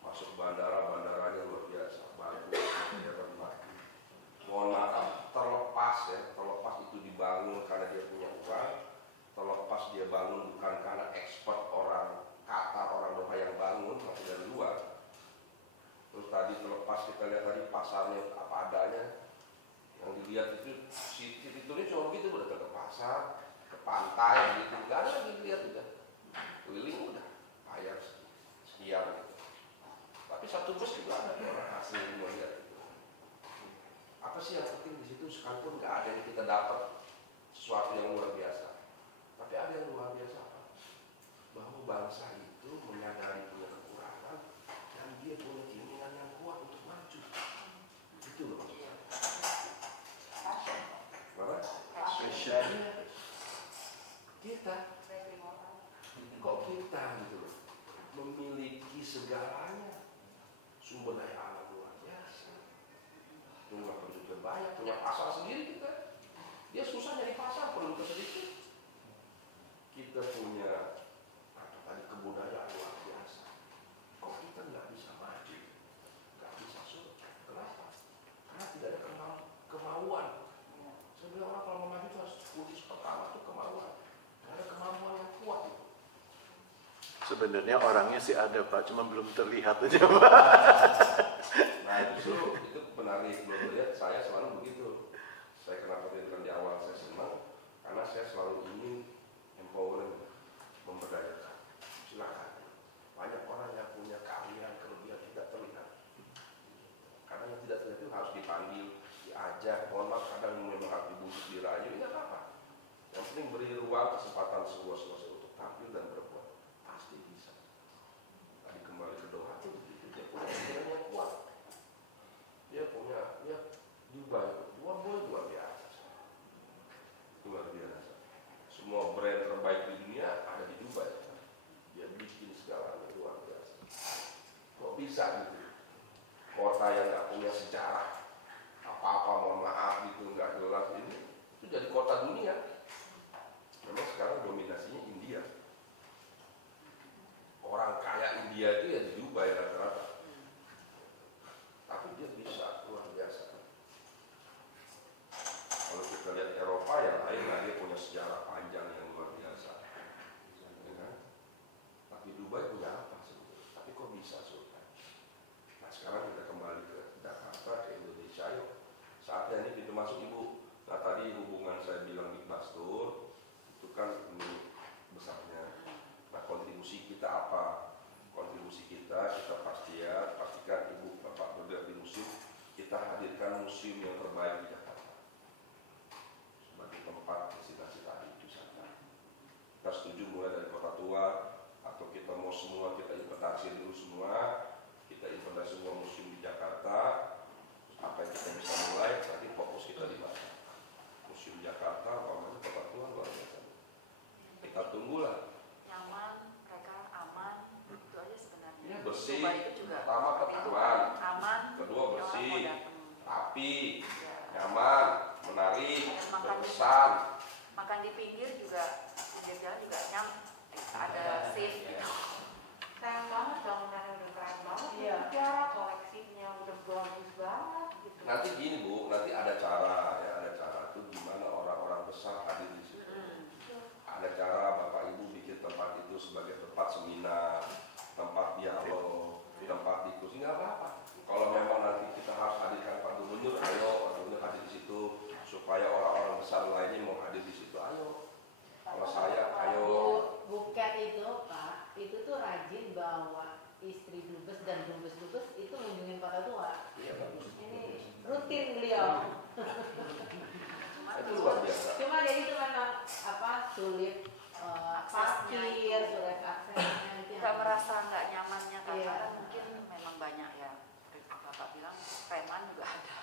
Masuk bandaranya luar biasa, bagus, ya bermakna. Mohon maaf, terlepas itu dibangun karena dia punya uang, terlepas dia bangun bukan karena expert orang Qatar, orang Doha yang bangun, tapi dari luar. Terus tadi terlepas kita lihat tadi pasarnya apa adanya, yang dilihat itu itu cuma gitu, udah ke pasar, ke pantai gitu, nggak ada lagi dilihat udah, keliling udah, bayar sekian gitu. Tapi satu bus juga ada orang asli yang mau lihat itu. Apa sih yang penting di situ? Sekalipun nggak ada yang kita dapat sesuatu yang luar biasa, tapi ada yang luar biasa apa? Bahwa bangsa itu menyadari punya kekurangan dan dia punya keinginan yang kuat untuk maju. Itu loh maksudnya. Apa? Kita kok kita gitu loh memiliki segalanya, sumber daya alam luar biasa, jumlah penduduk banyak, punya pasar sendiri kita. Dia susah nyari pasar, penduduk sedikit. Kita punya tadi kebudayaan luar biasa. Kok kita nggak bisa maju, nggak bisa surga? Kenapa? Karena tidak ada kemauan. Saya bilang orang kalau mau maju itu harus kunci pertama itu kemauan. Nggak ada kemampuan yang kuat itu. Sebenarnya orangnya sih ada Pak, cuma belum terlihat aja Pak. Nah justru itu menarik, belum lihat saya selalu begitu. Saya kenapa bilang di awal saya senang karena saya selalu ingin empowering, memberdayakan. Silakan. Banyak orang yang punya keahlian kelebihan tidak terlihat. Karena yang tidak terlihat itu harus dipanggil, diajak. Mohon maaf kadang memang harus dibusuk, dirayu, ini apa? Yang penting beri ruang kesempatan seluas-luasnya untuk tampil dan berbuat. Pasti bisa. Tadi kembali ke doa itu begitu. Dia punya pikiran yang kuat. Dia Dubai, luar biasa. Luar biasa. Semua brand terbaik di dunia ada di Dubai. Dia bikin segalanya luar biasa. Kok bisa gitu? Kota yang nggak punya sejarah apa-apa, mohon maaf gitu, nggak jelas ini, itu jadi kota dunia. Memang sekarang dominasinya India. Orang kaya India itu ya di Dubai rata-rata. Tapi dia bisa luar biasa. Kalau kita lihat Eropa yang lain, nah dia punya sejarah panjang yang luar biasa. Ya kan? Tapi Dubai punya apa sebetulnya? Tapi kok bisa Sultan? Nah sekarang kita kembali ke Jakarta, ke Indonesia. Yuk. Saatnya ini kita masuk Ibu. Nah tadi hubungan saya bilang di Bastur, itu kan ini besarnya. Nah kontribusi kita apa? Kontribusi kita pastikan Ibu Bapak bergerak di museum, kita hadirkan museum yang terbaik di Jakarta sebagai tempat destinasi tadi itu saja. Kita setuju mulai dari Kota Tua atau kita mau semua kita investasi dulu semua, oleh semua museum di Jakarta. Apa yang kita bisa mulai, nanti fokus kita di mana? Museum Jakarta, umpamanya Kota Tua luar biasa. Kita tunggulah. Nyaman, mereka aman, itu aja sebenarnya. Ya, bersih. Dubai itu juga Pertama seperti itu, aman. aman, Kedua orang bersih, mau datang. rapi, Ya. nyaman, menarik, Makan. berkesan. Makan di pinggir jalan juga nyaman, ada safe gitu. Sayang banget bangunannya udah keren banget, Iya. sejarah koleksinya udah bagus banget gitu. Nanti gini Bu, nanti ada cara ya, ada cara tuh gimana orang-orang besar hadir di situ. Ada cara Bapak Ibu bikin tempat itu sebagai tempat seminar, tempat dialog, tempat diskusi, nggak apa-apa. Kalau memang nanti kita harus hadirkan Pak Gubernur, ayo Pak Gubernur hadir di situ supaya orang-orang besar lainnya mau hadir di situ, ayo. Kalau saya, ayo. Buket itu Pak, itu tuh rajin bawa istri dubes dan dubes-dubes itu mengunjungi Kota Tua. Iya bagus. Ini rutin beliau. Itu luar biasa. Cuma jadi itu memang sulit parkir, sulit aksesnya itu Nggak merasa nggak nyamannya karena Iya. kan mungkin memang banyak ya. Seperti Bapak bilang preman juga ada.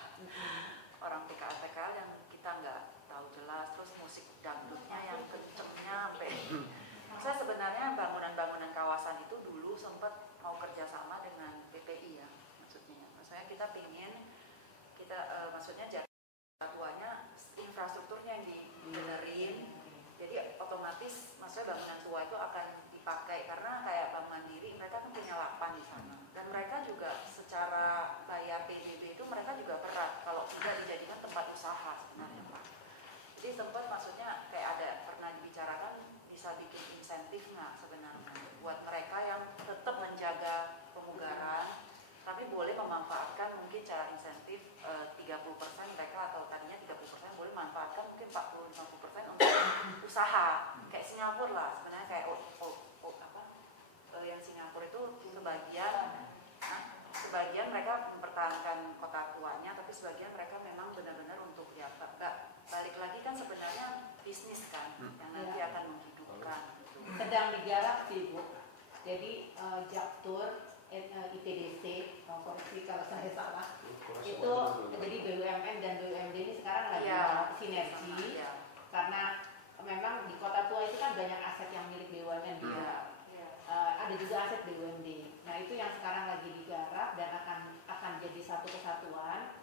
Orang PKL yang kita nggak tahu jelas, terus musik dangdutnya yang kencengnya sampai. Saya sebenarnya bangunan-bangunan kawasan itu dulu sempat mau kerjasama dengan PPI ya, maksudnya kita pingin maksudnya Jakarta Tuanya infrastrukturnya yang dibenerin, jadi otomatis maksudnya bangunan tua itu akan dipakai karena kayak Bank Mandiri mereka kan punya lapan di sana dan mereka juga secara bayar PBB itu mereka juga berat kalau tidak dijadikan tempat usaha sebenarnya Pak. Jadi sempat maksudnya kayak ada pernah dibicarakan bisa bikin insentif nggak sebenarnya buat mereka yang tetap menjaga pemugaran tapi boleh memanfaatkan mungkin cara insentif 30% mereka atau tadinya 30% boleh manfaatkan mungkin 40-50% untuk usaha kayak Singapura lah sebenarnya kayak yang Singapura itu sebagian mereka mempertahankan kota tuanya tapi sebagian mereka memang benar-benar untuk ya balik lagi kan sebenarnya bisnis kan yang nanti akan menghidupkan gitu. sedang digarap sih Bu. Jadi Jaktur, ITDC, koreksi kalau saya salah, itu jadi BUMN dan BUMD ini sekarang lagi sinergi karena memang di Kota Tua itu kan banyak aset yang milik BUMN juga. Ada juga aset BUMD. Nah itu yang sekarang lagi digarap dan akan jadi satu kesatuan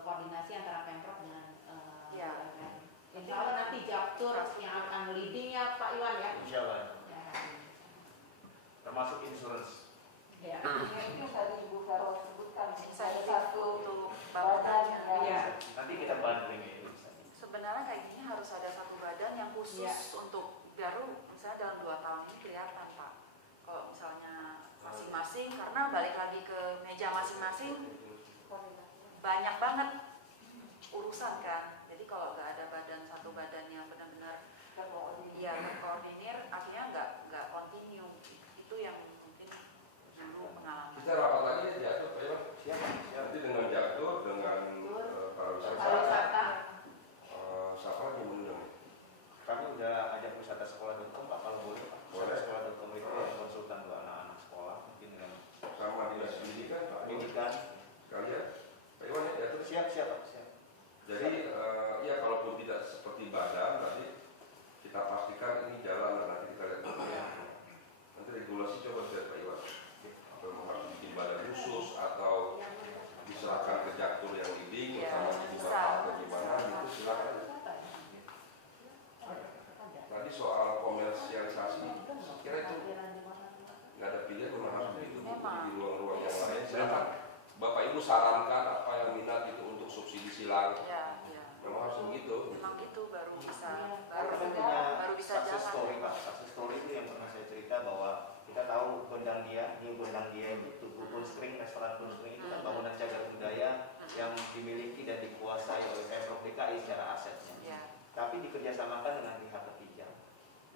koordinasi antara Pemprov dengan BUMN. Insya Allah nanti Jaktur yang akan leadingnya Pak Iwan ya. Insya Allah. Termasuk insurance. Ya. Itu tadi Ibu Vero sebutkan ada Insentif satu untuk badan bangunannya. yang Nanti kita bantu ini. Sebenarnya kayak gini harus ada satu badan yang khusus untuk baru misalnya dalam 2 tahun ini kelihatan Pak. Kalau misalnya masing-masing karena balik lagi ke meja masing-masing banyak banget urusan kan. Jadi kalau nggak ada satu badan yang benar-benar berkoordinir akhirnya nggak continue. Itu yang mungkin dulu pengalaman. Kita rapat lagi ya Jaktur Pak Iwan. Siap. Nanti dengan Jaktur, dengan pariwisata. Pariwisata. Siapa lagi yang mengundang? Kami udah ajak wisatasekolah.com Pak, kalau boleh Pak. Boleh. Wisatasekolah.com itu yang konsultan buat anak-anak sekolah mungkin dengan Sama dinas pendidikan Pak. pendidikan. Kalian Pak Iwan ya Jaktur. Siap Pak. Siap. Jadi ya kalaupun tidak seperti badan tadi kita pastikan ini jalan dan nanti kita lihat nanti regulasi coba lihat Pak Iwan apa yang harus bikin badan khusus atau diserahkan ke Jaktur yang leading bersama Ibu Bapak atau gimana gitu silakan. Tadi soal komersialisasi kira itu nggak ada pilihan memang harus begitu di ruang-ruang yang lain silakan Bapak Ibu sarankan apa yang minat itu untuk subsidi silang. Memang harus begitu. Memang itu baru bisa Baru bisa success story jalan. Pak. Success story itu yang pernah saya cerita bahwa kita tahu Gondang Dia itu Tugu Punspring, restoran Punspring itu kan bangunan cagar budaya yang dimiliki dan dikuasai oleh Pemprov DKI secara asetnya. Tapi dikerjasamakan dengan pihak ketiga.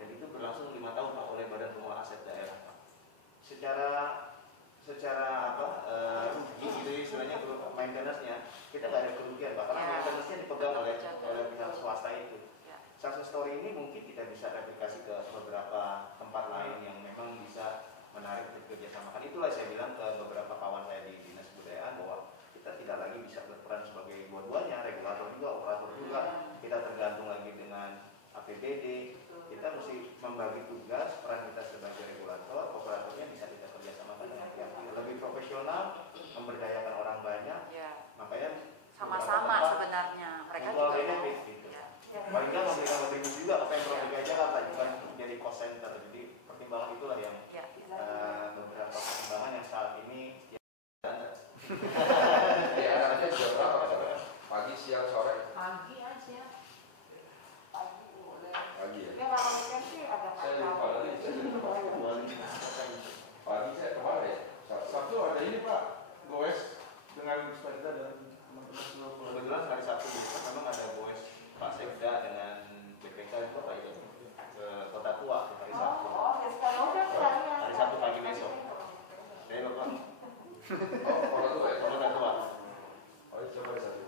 Dan itu berlangsung 5 tahun Pak oleh Badan Pengelola Aset Daerah Pak. Secara gitu istilahnya maintenance-nya kita nggak ada kerugian Pak karena maintenance-nya dipegang oleh pihak swasta itu. Success story ini mungkin kita bisa replikasi ke beberapa tempat lain yang memang bisa menarik untuk kerjasamakan. Itulah saya bilang ke beberapa kawan saya di Ya, anaknya jam berapa? Pagi, siang, sore? Pagi aja. Pagi ya? Dia malam weekend sih ada Saya lupa lagi. Pagi saya kemana ya? Sabtu ada ini Pak, goes dengan sepeda dan teman-teman seluruh keluarga. Kebetulan hari Sabtu besok memang ada goes Pak Sekda dengan BPK itu Pak itu ke Kota Tua hari Sabtu. Hari Sabtu pagi besok. Saya Bapak. Orang tua ya? Kota Tua. Oh, coba di satu.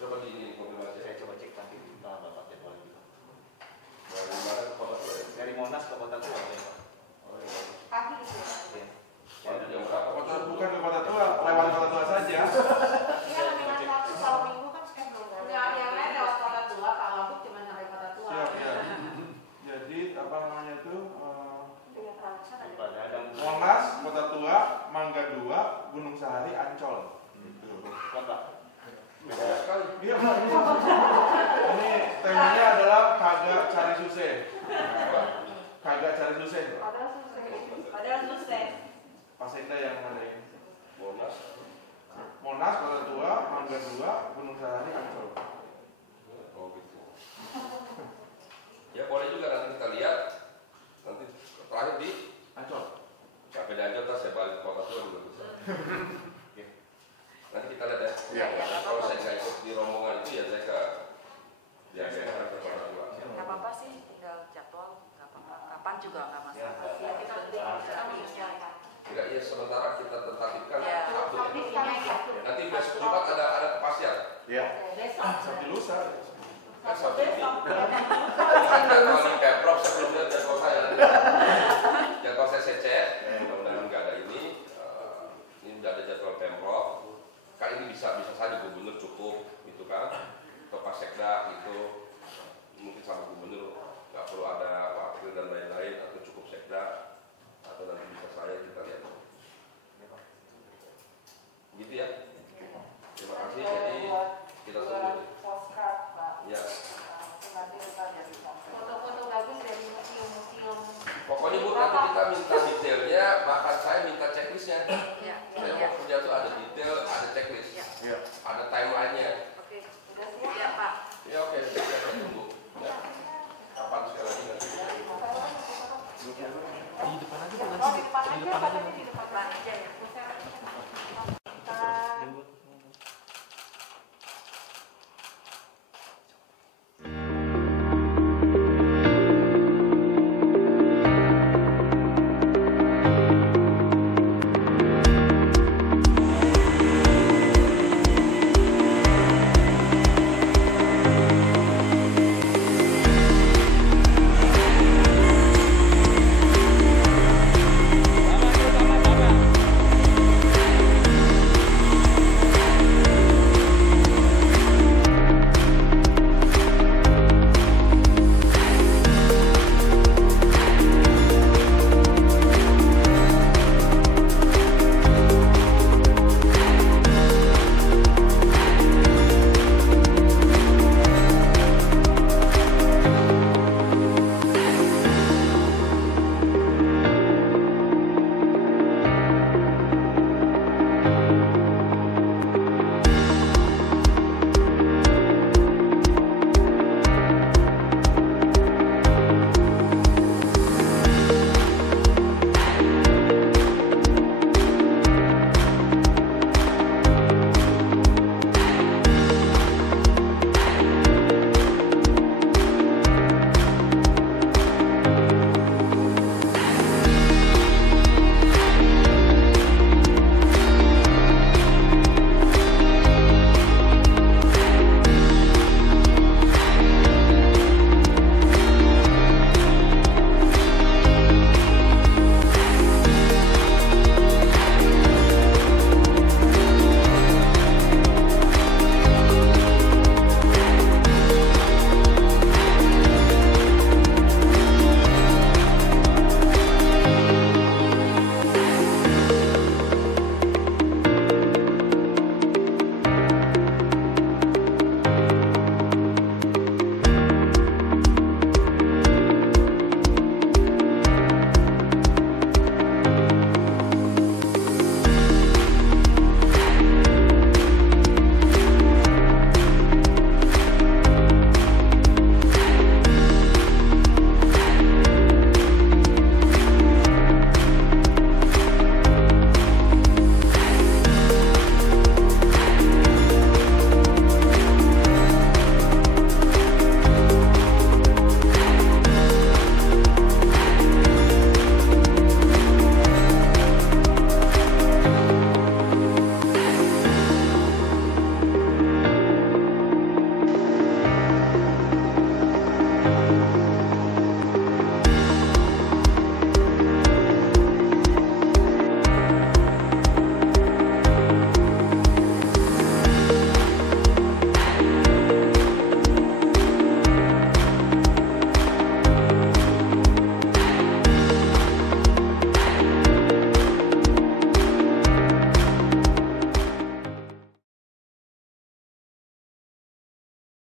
Coba di ini konfirmasi. Saya coba cek nanti Bapak jadwal itu. Dari mana ke kota tua ya? Dari Monas ke Kota Tua ya Pak. Oh, iya. pagi itu. Iya. Pagi jam berapa? Bukan ke Kota Tua, lewat Kota Tua saja. Iya, dengan satu kalau minggu kan schedule. Enggak, yang lain lewat Kota Tua, Pak Wagub cuma nyampe Kota Tua. Siap ya. Jadi apa namanya itu? Dengan transaksi ada. Pada ada Monas, Kota Tua, Mangga 2, Gunung Sahari, Ancol. Gitu. Kota. Beda sekali. Iya Pak, ini temanya adalah kagak cari susah. Kagak cari susah. Padahal susah. Pak Sekda yang ngadain. Monas. Monas, Kota Tua, Mangga 2, Gunung Sahari, Ancol. Oh gitu. Ya boleh juga nanti kita lihat. Nanti terakhir di Ancol. sampai di Ancol, saya balik ke kota tua juga bisa. Oke. Nanti kita lihat ya. Iya, iya. Kalau saya nggak ikut di rombongan itu ya saya ke biasanya ke kota tua. Nggak apa-apa sih, tinggal jadwal, nggak apa-apa. Kapan juga nggak masalah. Ya, Kita penting Tidak, ya sementara kita tertatipkan Ya. update. Nanti besok Jumat ada kepastian. Ya. Besok. Sabtu lusa. Kan Sabtu ini. Besok. Kalau di Pemprov sebelumnya jadwal saya. Jadwal saya cek. Mudah-mudahan nggak ada ini. Ini udah ada jadwal Pemprov. Kan ini bisa saja gubernur cukup, gitu kan? Atau Pak Sekda itu mungkin sama gubernur nggak perlu ada wakil dan lain-lain, atau cukup Sekda, atau nanti bisa saya, kita lihat. Gitu ya. Terima kasih. Jadi kita tunggu. Postcard Pak. Ya. Nanti kita jadi Foto-foto bagus dari museum-museum. Pokoknya Bu, nanti kita minta detailnya, bahkan saya minta checklistnya. Iya. Saya mau kerja tuh ada detail, ada checklist, Ya. ada timeline-nya. Oke, sudah siap ya Pak. Ya oke, saya tunggu. Ya. Kapan sekali lagi nanti? Di depan aja, katanya di depan. Pak aja ya.